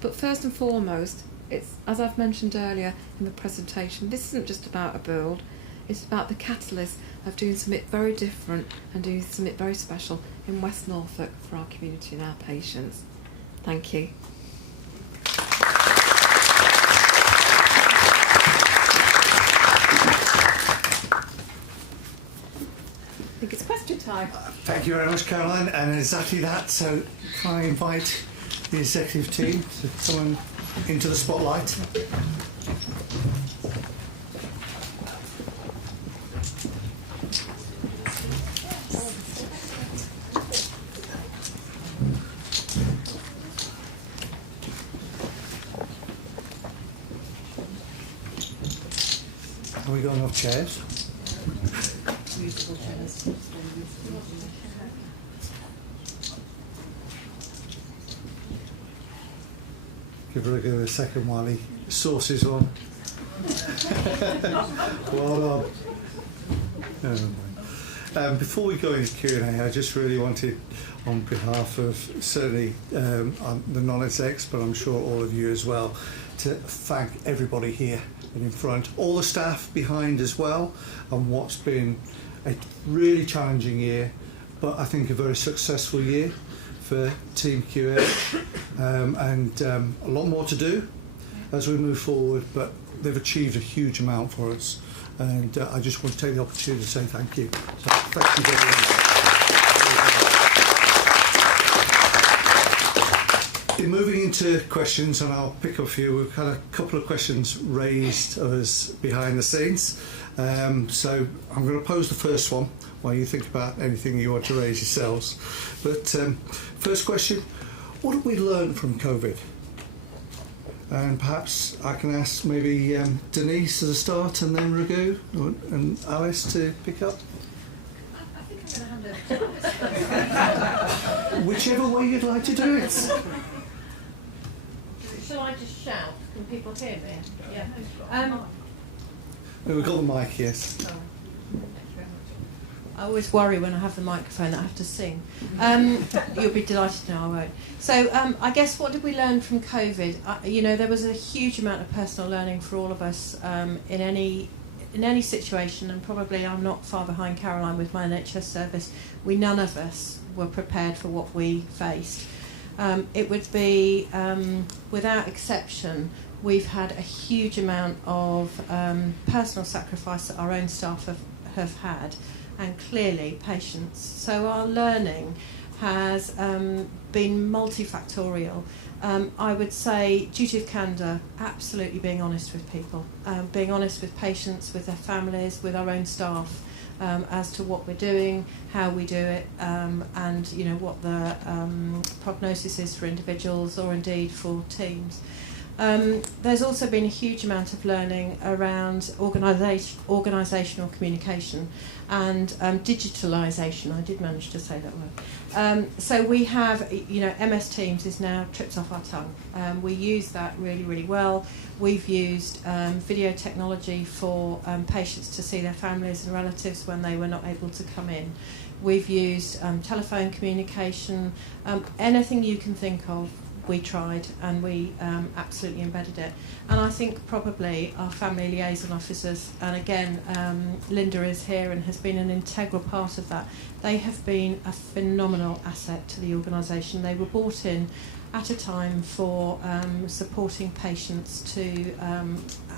But first and foremost, it's, as I've mentioned earlier in the presentation, this isn't just about a build, it's about the catalyst of doing something very different and doing something very special in West Norfolk for our community and our patients. Thank you. Aye. Thank you very much, Caroline. And exactly that. So, can I invite the executive team to come into the spotlight? Have we got enough chairs? Give her a second while he sources on. Well done. Before we go into Q&A, I just really wanted, on behalf of certainly the non-execs, but I'm sure all of you as well, to thank everybody here and in front, all the staff behind as well, on what's been a really challenging year, but I think a very successful year for Team QA, and a lot more to do as we move forward, but they've achieved a huge amount for us, and I just want to take the opportunity to say thank you. So thank you very much. In moving into questions, and I'll pick up a few, we've had a couple of questions raised of us behind the scenes. So I'm going to pose the first one while you think about anything you want to raise yourselves. But first question, what have we learned from COVID? And perhaps I can ask maybe Denise as a start, and then Raghu and Alice to pick up. I think I'm going to hand over to Alice. Whichever way you'd like to do it. Shall I just shout? Can people hear me? Yeah. We've got the mic, yes. I always worry when I have the microphone that I have to sing. You'll be delighted to know I won't. So I guess what did we learn from COVID? There was a huge amount of personal learning for all of us in any situation, and probably I'm not far behind Caroline with my NHS service. None of us were prepared for what we faced. It would be, without exception, we've had a huge amount of personal sacrifice that our own staff have had, and clearly patients. So our learning has been multifactorial. I would say duty of candour, absolutely being honest with people, being honest with patients, with their families, with our own staff, as to what we're doing, how we do it, and what the prognosis is for individuals or indeed for teams. There's also been a huge amount of learning around organisational communication and digitalisation. I did manage to say that word. So we have, MS Teams is now trips off our tongue. We use that really, really well. We've used video technology for patients to see their families and relatives when they were not able to come in. We've used telephone communication, anything you can think of. We tried, and we absolutely embedded it. And I think probably our family liaison officers, and again Linda is here and has been an integral part of that, they have been a phenomenal asset to the organisation. They were brought in at a time for supporting patients to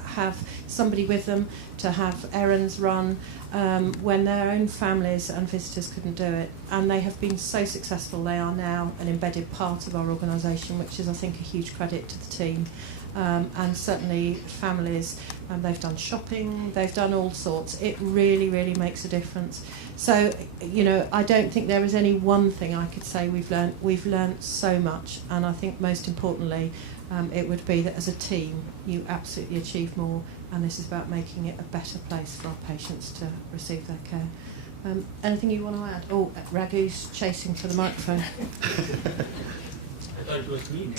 have somebody with them, to have errands run when their own families and visitors couldn't do it. And they have been so successful. They are now an embedded part of our organisation, which is, I think, a huge credit to the team. And certainly families, they've done shopping, they've done all sorts. It really, really makes a difference. So, I don't think there is any one thing I could say we've learnt. We've learnt so much, and I think most importantly, it would be that as a team, you absolutely achieve more, and this is about making it a better place for our patients to receive their care. Anything you want to add? Oh, Raghu's chasing for the microphone. I thought it was me.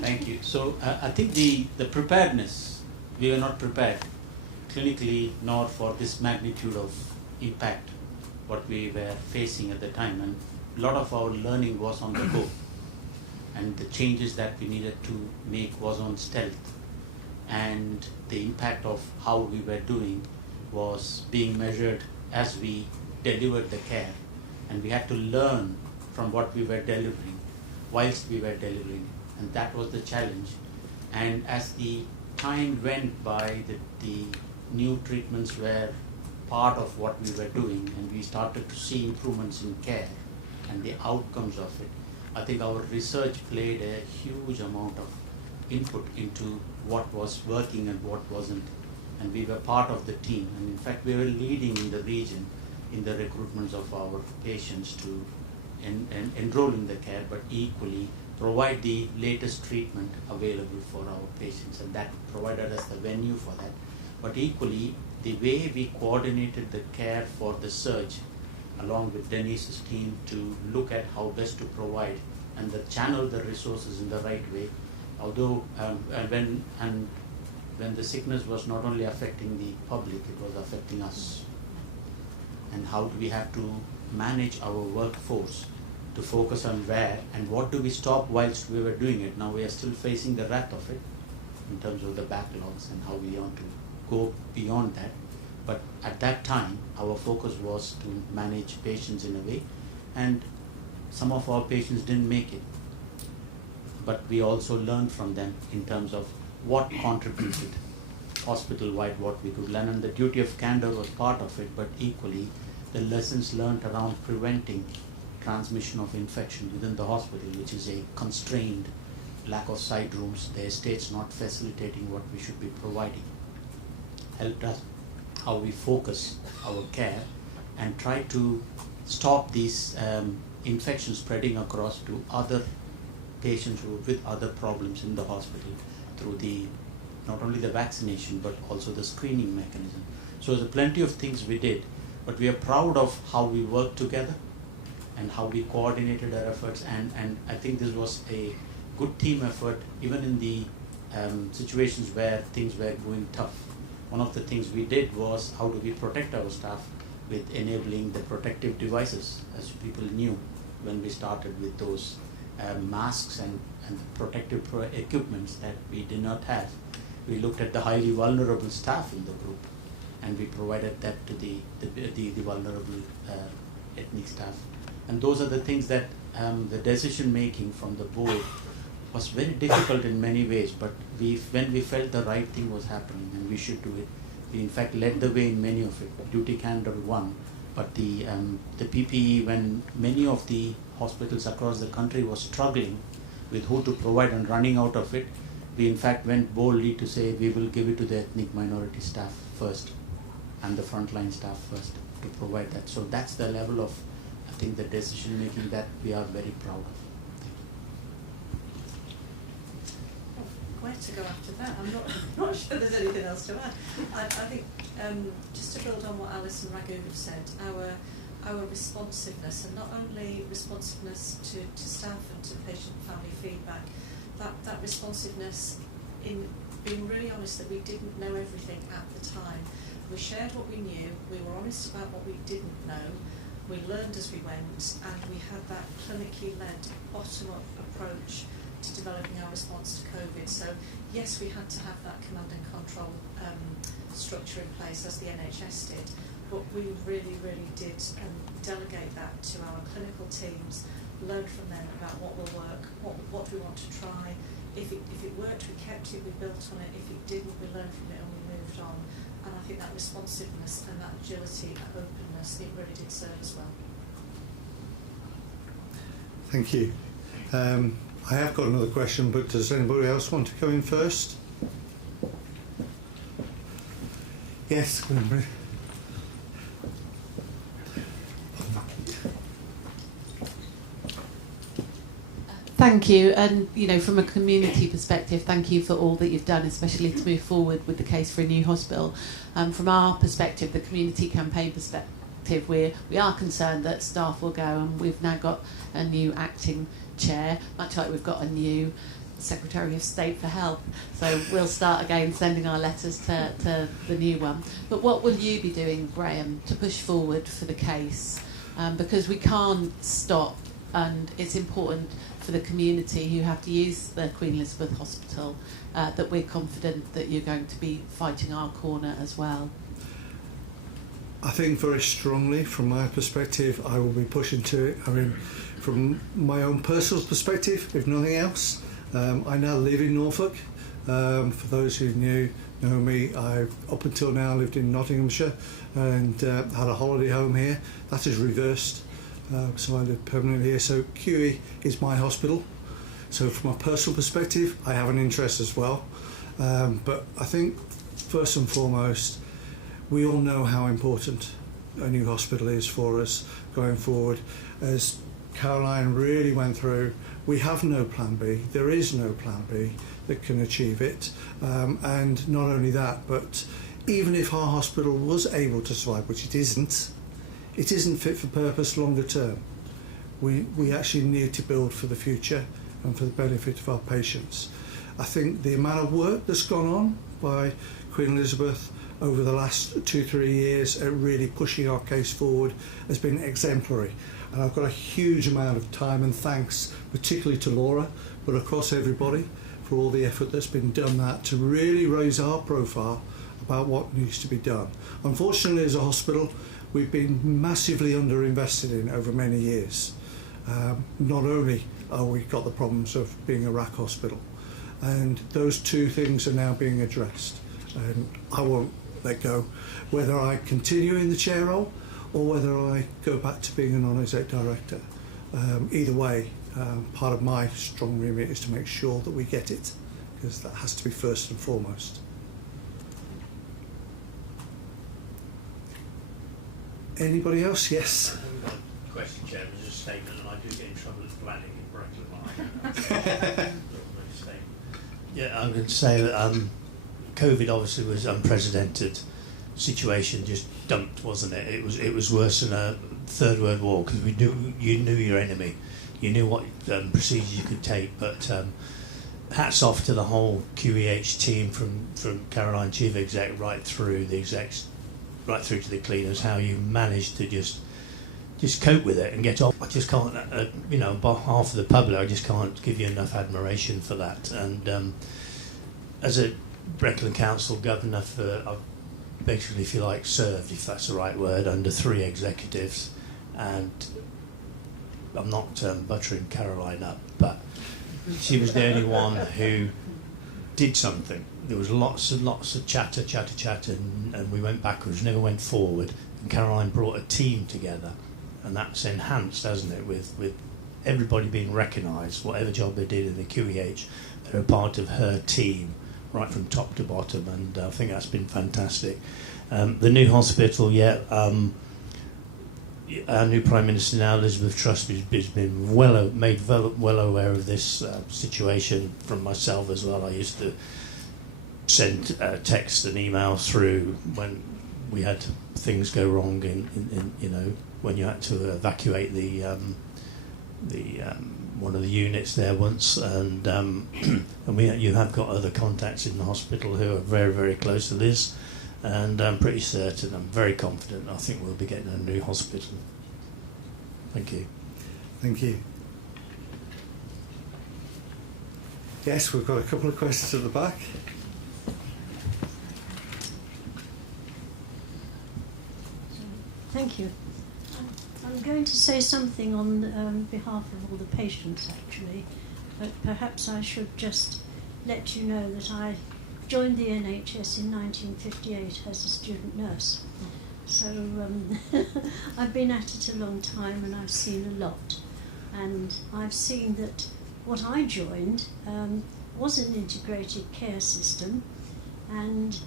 Thank you. So I think the preparedness, we were not prepared clinically nor for this magnitude of impact what we were facing at the time, and a lot of our learning was on the go, and the changes that we needed to make was on stealth, and the impact of how we were doing was being measured as we delivered the care, and we had to learn from what we were delivering whilst we were delivering, and that was the challenge. And as the time went by, the new treatments were part of what we were doing and we started to see improvements in care and the outcomes of it, I think our research played a huge amount of input into what was working and what wasn't. And we were part of the team. And in fact, we were leading in the region in the recruitments of our patients to enroll in the care, but equally provide the latest treatment available for our patients. And that provided us the venue for that. But equally, the way we coordinated the care for the surge, along with Denise's team, to look at how best to provide and channel the resources in the right way. Although when the sickness was not only affecting the public, it was affecting us. And how do we have to manage our workforce to focus on where and what do we stop whilst we were doing it. Now we are still facing the wrath of it in terms of the backlogs and how we want to go beyond that. But at that time, our focus was to manage patients in a way, and some of our patients didn't make it. But we also learned from them in terms of what contributed hospital-wide, what we could learn, and the duty of candor was part of it, but equally the lessons learned around preventing transmission of infection within the hospital, which is a constrained lack of side rooms, the estates not facilitating what we should be providing, helped us how we focus our care and try to stop these infections spreading across to other patients with other problems in the hospital through not only the vaccination but also the screening mechanism. So there's plenty of things we did, but we are proud of how we worked together and how we coordinated our efforts, and I think this was a good team effort even in the situations where things were going tough. One of the things we did was how do we protect our staff with enabling the protective devices, as people knew when we started with those masks and protective equipments that we did not have. We looked at the highly vulnerable staff in the group and we provided that to the vulnerable ethnic staff. And those are the things that the decision making from the board was very difficult in many ways, but when we felt the right thing was happening and we should do it, we in fact led the way in many of it. Duty candor one, but the PPE, when many of the hospitals across the country was struggling with who to provide and running out of it, we in fact went boldly to say we will give it to the ethnic minority staff first and the frontline staff first to provide that. So that's the level of, I think, the decision making that we are very proud of. Where to go after that? I'm not sure there's anything else to add. I think just to build on what Alice and Raghu have said, our responsiveness, and not only responsiveness to staff and to patient and family feedback, that responsiveness in being really honest that we didn't know everything at the time. We shared what we knew, we were honest about what we didn't know, we learned as we went, and we had that clinically led bottom-up approach to developing our response to COVID. So yes, we had to have that command and control structure in place as the NHS did, but we really did delegate that to our clinical teams, learn from them about what will work, what we want to try. If it worked, we kept it, we built on it. If it didn't, we learned from it and we moved on. And I think that responsiveness and that agility, that openness, it really did serve us well. Thank you. I have got another question, but does anybody else want to come in first? Yes, go on, Thank you, and from a community perspective, thank you for all that you've done, especially to move forward with the case for a new hospital. From our perspective, the community campaign perspective, we are concerned that staff will go, and we've now got a new acting chair, much like we've got a new Secretary of State for Health. So we'll start again sending our letters to the new one. But what will you be doing, Graham, to push forward for the case? Because we can't stop, and it's important for the community who have to use the Queen Elizabeth Hospital that we're confident that you're going to be fighting our corner as well. I think very strongly from my perspective I will be pushing to it. I mean, from my own personal perspective, if nothing else, I now live in Norfolk. For those who knew, know me, I've up until now lived in Nottinghamshire and had a holiday home here. That is reversed, so I live permanently here. So QE is my hospital. So from a personal perspective, I have an interest as well. But I think first and foremost, we all know how important a new hospital is for us going forward. As Caroline really went through, we have no plan B. There is no plan B that can achieve it. And not only that, but even if our hospital was able to survive, which it isn't fit for purpose longer term. We actually need to build for the future and for the benefit of our patients. I think the amount of work that's gone on by Queen Elizabeth over the last 2-3 years at really pushing our case forward has been exemplary. And I've got a huge amount of time and thanks, particularly to Laura, but across everybody, for all the effort that's been done that to really raise our profile about what needs to be done. Unfortunately, as a hospital, we've been massively underinvested in over many years. Not only are we got the problems of being a RAC hospital, and those two things are now being addressed. And I won't let go, whether I continue in the chair role or whether I go back to being a non-exec director. Either way, part of my strong remit is to make sure that we get it, because that has to be first and foremost. Anybody else? Yes. Question, Chairman, is a statement, and I do get in trouble with planning in Brecon. Yeah, I'm going to say that COVID obviously was an unprecedented situation, just dumped, wasn't it? It was worse than a Third World War, because you knew your enemy, you knew what procedures you could take. But hats off to the whole QEH team, from Caroline Chief Exec right through the execs, right through to the cleaners, how you managed to just cope with it and get on. I just can't, on behalf of the public, I just can't give you enough admiration for that. And as a Brecon Council governor, I've basically, if you like, served, if that's the right word, under 3 executives, and I'm not buttering Caroline up, but she was the only one who did something. There was lots of chatter, and we went backwards, never went forward. And Caroline brought a team together, and that's enhanced, hasn't it, with everybody being recognised, whatever job they did in the QEH, they're a part of her team, right from top to bottom, and I think that's been fantastic. The new hospital, our new Prime Minister now, Elizabeth Truss, has been well aware of this situation from myself as well. I used to send text and email through when we had things go wrong in when you had to evacuate the one of the units there once, and you have got other contacts in the hospital who are very, very close to Liz, and I'm pretty certain, I'm very confident, I think we'll be getting a new hospital. Thank you. Thank you. Yes, we've got a couple of questions at the back. Thank you. I'm going to say something on behalf of all the patients, actually, but perhaps I should just let you know that I joined the NHS in 1958 as a student nurse. So I've been at it a long time, and I've seen a lot. And I've seen that what I joined was an integrated care system, and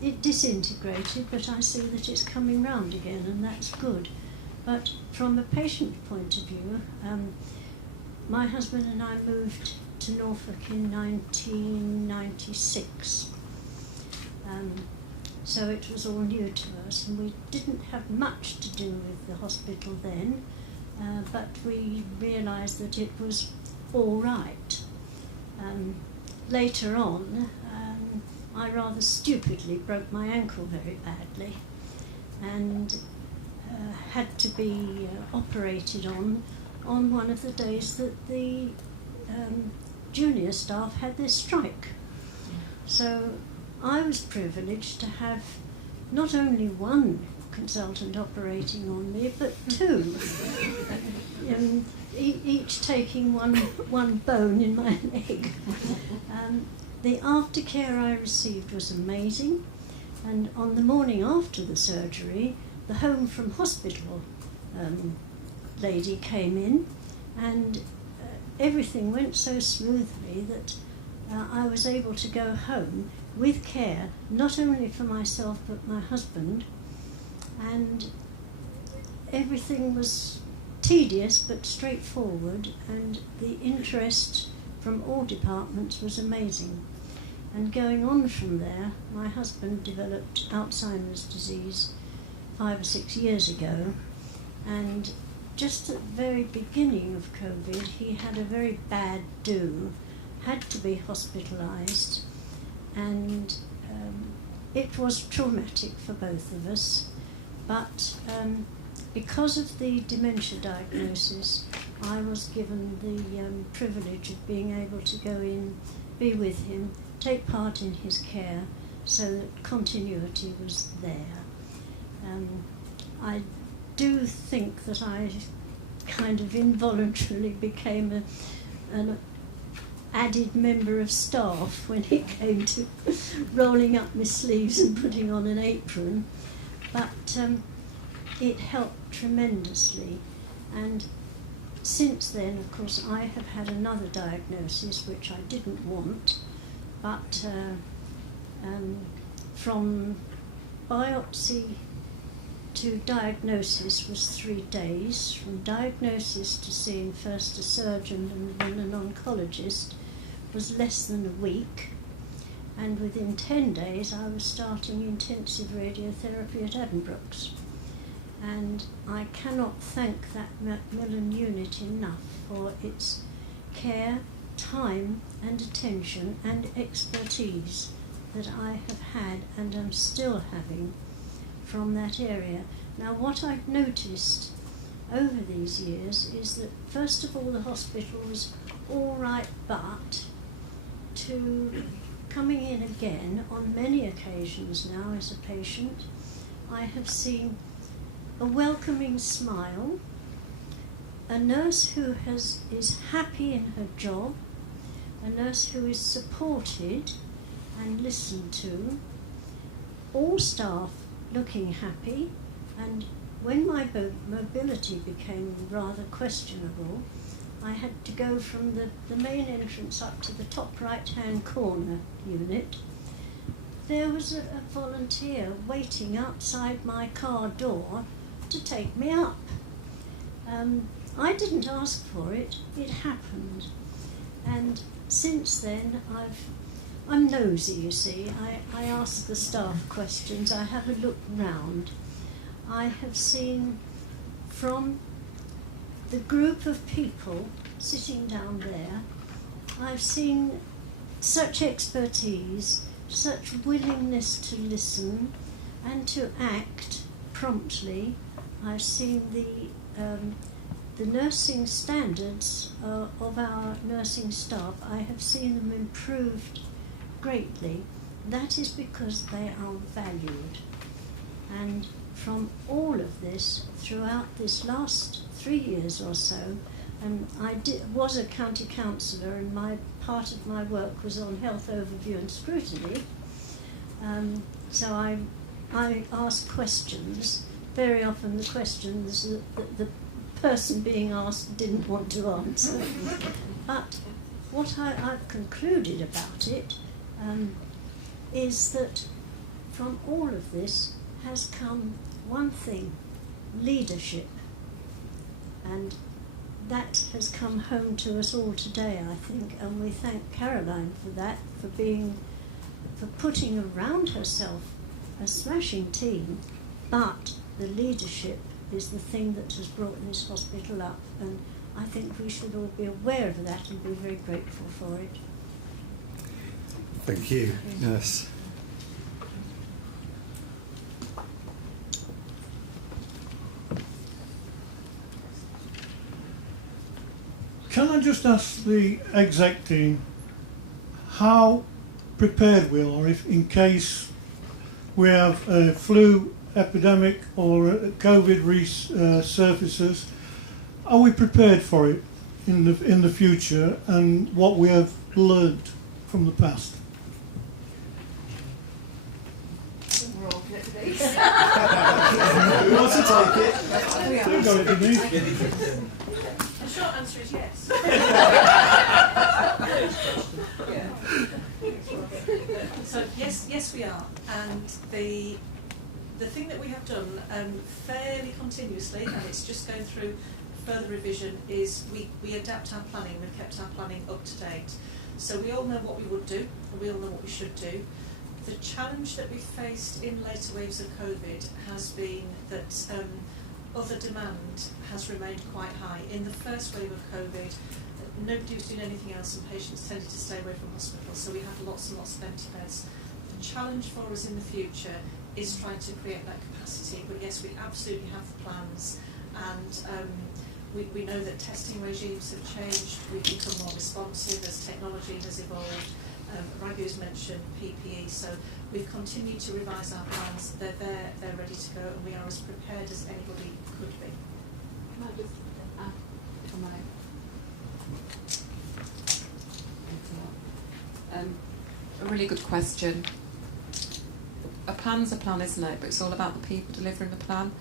it disintegrated, but I see that it's coming round again, and that's good. But from a patient point of view, my husband and I moved to Norfolk in 1996. So it was all new to us, and we didn't have much to do with the hospital then, but we realised that it was all right. Later on, I rather stupidly broke my ankle very badly, and had to be operated on one of the days that the junior staff had their strike. So I was privileged to have not only one consultant operating on me, but 2, each taking one bone in my leg. the aftercare I received was amazing, and on the morning after the surgery, the home from hospital lady came in, and everything went so smoothly that I was able to go home with care, not only for myself but my husband, and everything was tedious but straightforward, and the interest from all departments was amazing. And going on from there, my husband developed Alzheimer's disease 5 or 6 years ago, and just at the very beginning of COVID, he had a very bad do, had to be hospitalised, and it was traumatic for both of us. But because of the dementia diagnosis, I was given the privilege of being able to go in, be with him, take part in his care, so that continuity was there. I do think that I kind of involuntarily became an added member of staff when it came to rolling up my sleeves and putting on an apron, but it helped tremendously. And since then, of course, I have had another diagnosis which I didn't want, but from biopsy to diagnosis was 3 days. From diagnosis to seeing first a surgeon and then an oncologist was less than a week, and within 10 days I was starting intensive radiotherapy at Addenbrooke's. And I cannot thank that Macmillan unit enough for its care, time and attention and expertise that I have had and am still having from that area. Now, what I've noticed over these years is that first of all the hospital was all right, but to coming in again on many occasions now as a patient, I have seen a welcoming smile, a nurse who is happy in her job, a nurse who is supported and listened to, all staff looking happy, and when my mobility became rather questionable, I had to go from the main entrance up to the top right-hand corner unit. There was a volunteer waiting outside my car door to take me up. I didn't ask for it, it happened. And since then, I'm nosy, you see. I ask the staff questions, I have a look round. I have seen from the group of people sitting down there, I've seen such expertise, such willingness to listen and to act promptly. I've seen the nursing standards of our nursing staff, I have seen them improved greatly. That is because they are valued. And from all of this, throughout this last 3 years or so, and I was a county councillor, and part of my work was on health overview and scrutiny. So I asked questions. Very often the questions that the person being asked didn't want to answer. But what I've concluded about it is that from all of this has come one thing: leadership. And that has come home to us all today, I think, and we thank Caroline for that, for putting around herself a smashing team, but the leadership is the thing that has brought this hospital up, and I think we should all be aware of that and be very grateful for it. Thank you. Yes. Can I just ask the exec team how prepared we are if, in case we have a flu epidemic or COVID resurfaces, are we prepared for it in the future, and what we have learned from the past? We're all good at these. Who wants to take it? We are. Don't go to me. The short answer is yes. So yes we are, and the thing that we have done fairly continuously, and it's just going through further revision, is we adapt our planning. We've kept our planning up to date, so we all know what we would do and we all know what we should do. The challenge that we faced in later waves of COVID has been that other demand has remained quite high. In the first wave of COVID, nobody was doing anything else and patients tended to stay away from hospital, so we had lots and lots of empty beds. The challenge for us in the future is trying to create that capacity, but yes, we absolutely have the plans, and we know that testing regimes have changed, we've become more responsive as technology has evolved. Ragu's mentioned PPE, so we've continued to revise our plans. They're there, they're ready to go, and we are as prepared as anybody could be. Can I just add, if I may? A really good question. A plan's a plan, isn't it? But it's all about the people delivering the plan.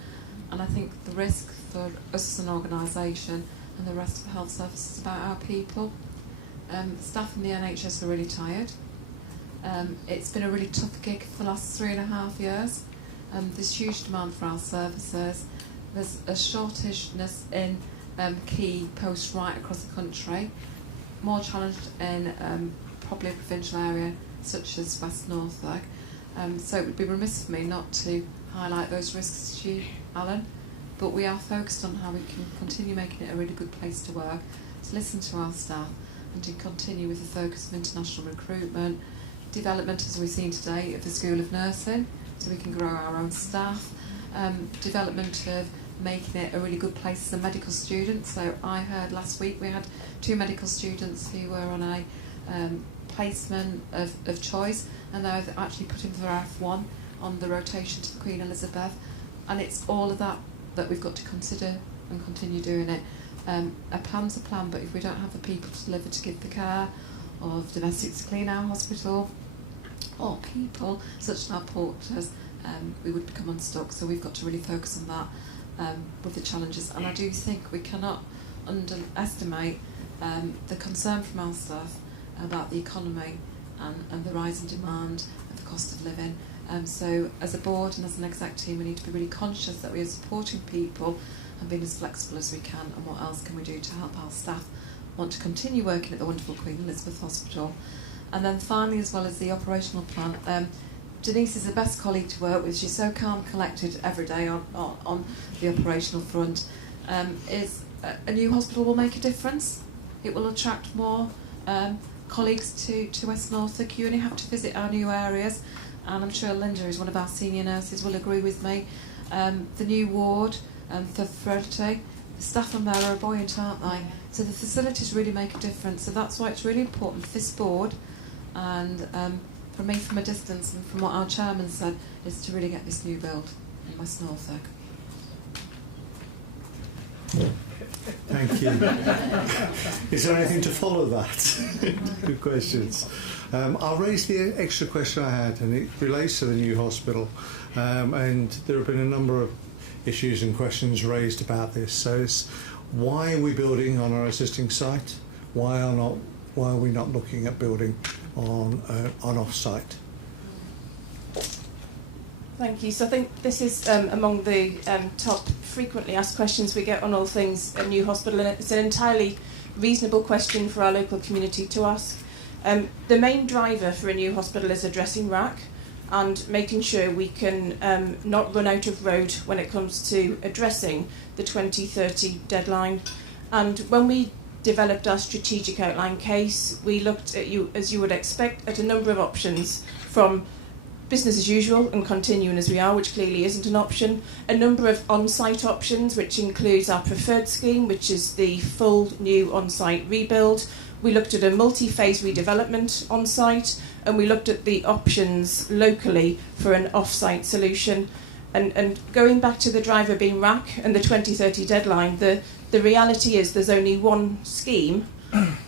And I think the risk for us as an organisation and the rest of the health service is about our people. Staff in the NHS are really tired. It's been a really tough gig for the last 3.5 years. There's huge demand for our services. There's a shortageness in key posts right across the country. More challenged in probably a provincial area such as West Norfolk. So it would be remiss of me not to highlight those risks to you, Alan. But we are focused on how we can continue making it a really good place to work, to listen to our staff, and to continue with the focus of international recruitment, development, as we've seen today, of the School of Nursing, so we can grow our own staff, development of making it a really good place for medical students. So I heard last week we had 2 medical students who were on a placement of choice, and they're actually putting their F1 on the rotation to the Queen Elizabeth, and it's all of that we've got to consider and continue doing it. A plan's a plan, but if we don't have the people to deliver, to give the care of domestics to clean our hospital, or people such as our porters, we would become unstuck. So we've got to really focus on that with the challenges. And I do think we cannot underestimate the concern from our staff about the economy and the rise in demand and the cost of living. So as a board and as an exec team, we need to be really conscious that we are supporting people and being as flexible as we can, and what else can we do to help our staff want to continue working at the wonderful Queen Elizabeth Hospital. And then finally, as well as the operational plan, Denise is the best colleague to work with. She's so calm, collected every day on the operational front. Is a new hospital will make a difference. It will attract more colleagues to West Norfolk. You only have to visit our new areas, and I'm sure Linda, who's one of our senior nurses, will agree with me. The new ward for fertility, the staff on there are buoyant, aren't they? So the facilities really make a difference. So that's why it's really important for this board, and for me from a distance, and from what our chairman said, is to really get this new build in West Norfolk. Thank you. Is there anything to follow that? Good questions. I'll raise the extra question I had, and it relates to the new hospital. And there have been a number of issues and questions raised about this. So it's, why are we building on our existing site? Why are we not looking at building on off-site? Thank you. So I think this is among the top frequently asked questions we get on all things a new hospital, and it's an entirely reasonable question for our local community to ask. The main driver for a new hospital is addressing RAC and making sure we can not run out of road when it comes to addressing the 2030 deadline. And when we developed our strategic outline case, we looked at, as you would expect, at a number of options, from business as usual and continuing as we are, which clearly isn't an option, a number of on-site options, which includes our preferred scheme, which is the full new on-site rebuild. We looked at a multi-phase redevelopment on-site, and we looked at the options locally for an off-site solution. And going back to the driver being RAC and the 2030 deadline, the reality is there's only one scheme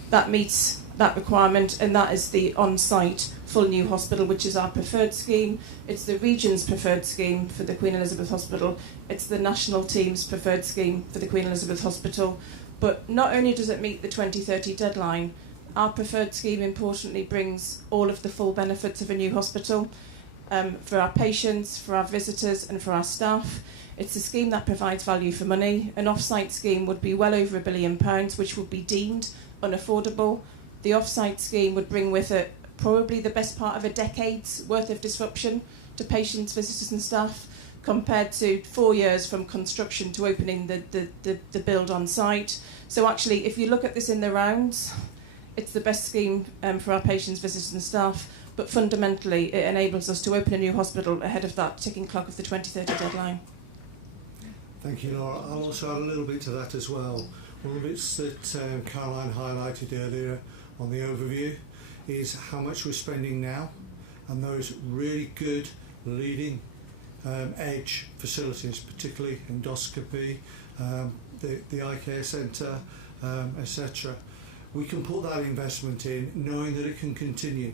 that meets that requirement, and that is the on-site full new hospital, which is our preferred scheme. It's the region's preferred scheme for the Queen Elizabeth Hospital. It's the national team's preferred scheme for the Queen Elizabeth Hospital. But not only does it meet the 2030 deadline, our preferred scheme importantly brings all of the full benefits of a new hospital for our patients, for our visitors and for our staff. It's a scheme that provides value for money. An off-site scheme would be well over £1 billion, which would be deemed unaffordable. The off-site scheme would bring with it probably the best part of a decade's worth of disruption to patients, visitors and staff, compared to 4 years from construction to opening the build on site. So actually, if you look at this in the rounds, it's the best scheme for our patients, visitors and staff, but fundamentally it enables us to open a new hospital ahead of that ticking clock of the 2030 deadline. Thank you, Laura. I'll also add a little bit to that as well. One of the bits that Caroline highlighted earlier on the overview is how much we're spending now, and those really good leading edge facilities, particularly endoscopy, the eye care centre, etc. We can put that investment in knowing that it can continue.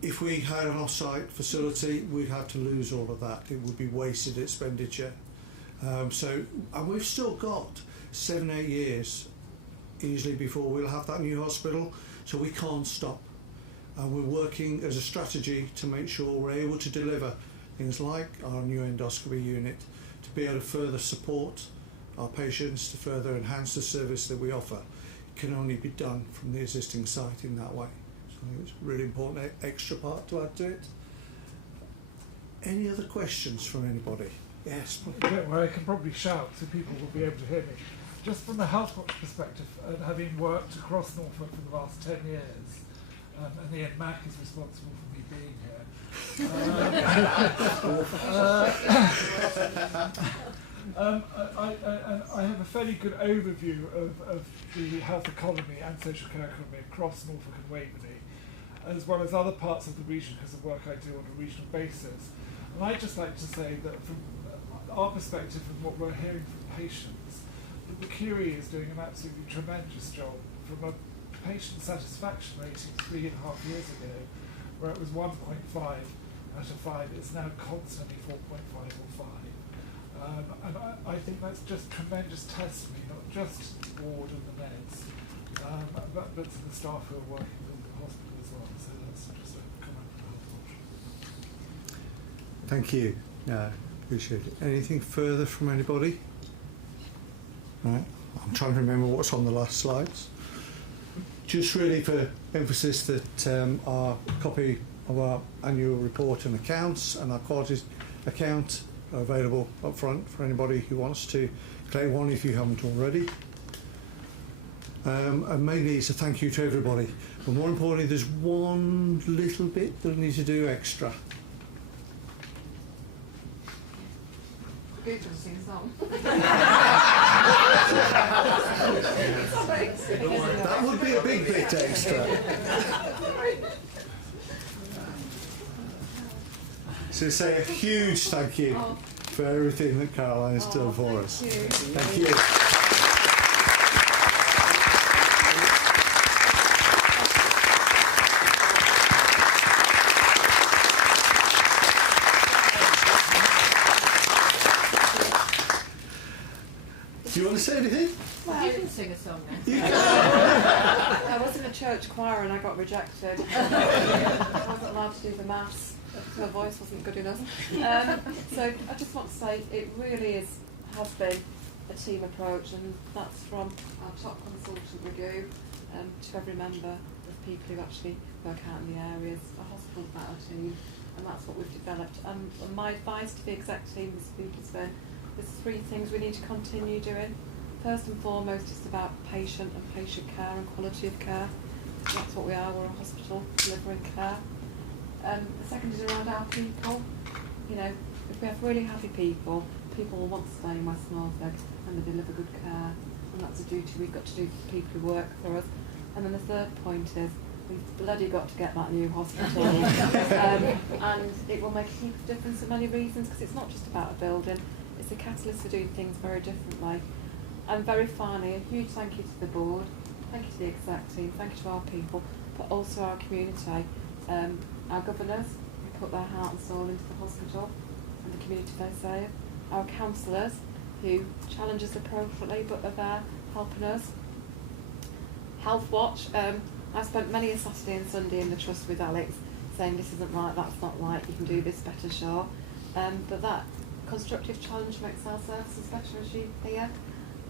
If we had an off-site facility, we'd have to lose all of that. It would be wasted expenditure. And we've still got 7-8 years easily before we'll have that new hospital, so we can't stop. And we're working as a strategy to make sure we're able to deliver things like our new endoscopy unit, to be able to further support our patients, to further enhance the service that we offer. It can only be done from the existing site in that way. So I think it's a really important extra part to add to it. Any other questions from anybody? Yes. Don't worry, I can probably shout so people will be able to hear me. Just from the Health Watch perspective, and having worked across Norfolk for the last 10 years, and Ian Mack is responsible for me being here. I have a fairly good overview of the health economy and social care economy across Norfolk and Waveney, as well as other parts of the region because of work I do on a regional basis. And I'd just like to say that from our perspective and what we're hearing from patients, the Curie is doing an absolutely tremendous job. From a patient satisfaction rating 3.5 years ago, where it was 1.5 out of 5, it's now constantly 4.5 or 5. And I think that's just tremendous testimony, not just the board and the meds, but to the staff who are working within the hospital as well. So that's just a comment from Health Watch. Thank you. No, appreciate it. Anything further from anybody? Right. I'm trying to remember what's on the last slides. Just really for emphasis that our copy of our annual report and accounts and our quality account are available up front for anybody who wants to collect one if you haven't already. And mainly it's a thank you to everybody. But more importantly, there's one little bit that I need to do extra. Good to sing a song. That would be a big bit extra. So say a huge thank you for everything that Caroline has done for us. Thank you. Do you want to say anything? Well, you can sing a song then. I was in a church choir and I got rejected. I wasn't allowed to do the mass. My voice wasn't good enough. So I just want to say it really has been a team approach, and that's from our top consultant review to every member of people who actually work out in the areas. A hospital's about a team, and that's what we've developed. And my advice to the exec team this week has been there's 3 things we need to continue doing. First and foremost, it's about patient and patient care and quality of care. That's what we are. We're a hospital delivering care. The second is around our people. You know, if we have really happy people, people will want to stay in West Norfolk and they deliver good care, and that's a duty we've got to do for the people who work for us. And then the third point is we've bloody got to get that new hospital, and it will make a huge difference for many reasons, because it's not just about a building, it's a catalyst for doing things very differently. And very finally, a huge thank you to the board, thank you to the exec team, thank you to our people, but also our community. Our governors who put their heart and soul into the hospital and the community they serve. Our counsellors who challenge us appropriately but are there helping us. Health Watch. I spent many a Saturday and Sunday in the trust with Alex saying this isn't right, that's not right, you can do this better, sure. But that constructive challenge makes our services better, as you hear.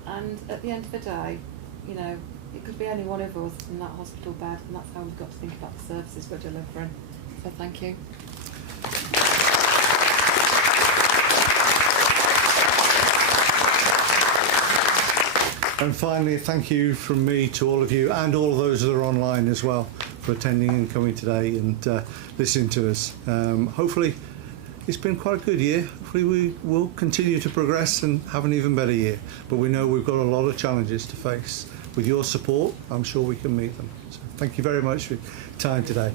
And at the end of the day, you know, it could be any one of us in that hospital bed, and that's how we've got to think about the services we're delivering. So thank you. And finally, thank you from me to all of you and all of those that are online as well for attending and coming today and listening to us. Hopefully it's been quite a good year. Hopefully we will continue to progress and have an even better year. But we know we've got a lot of challenges to face. With your support, I'm sure we can meet them. So thank you very much for your time today.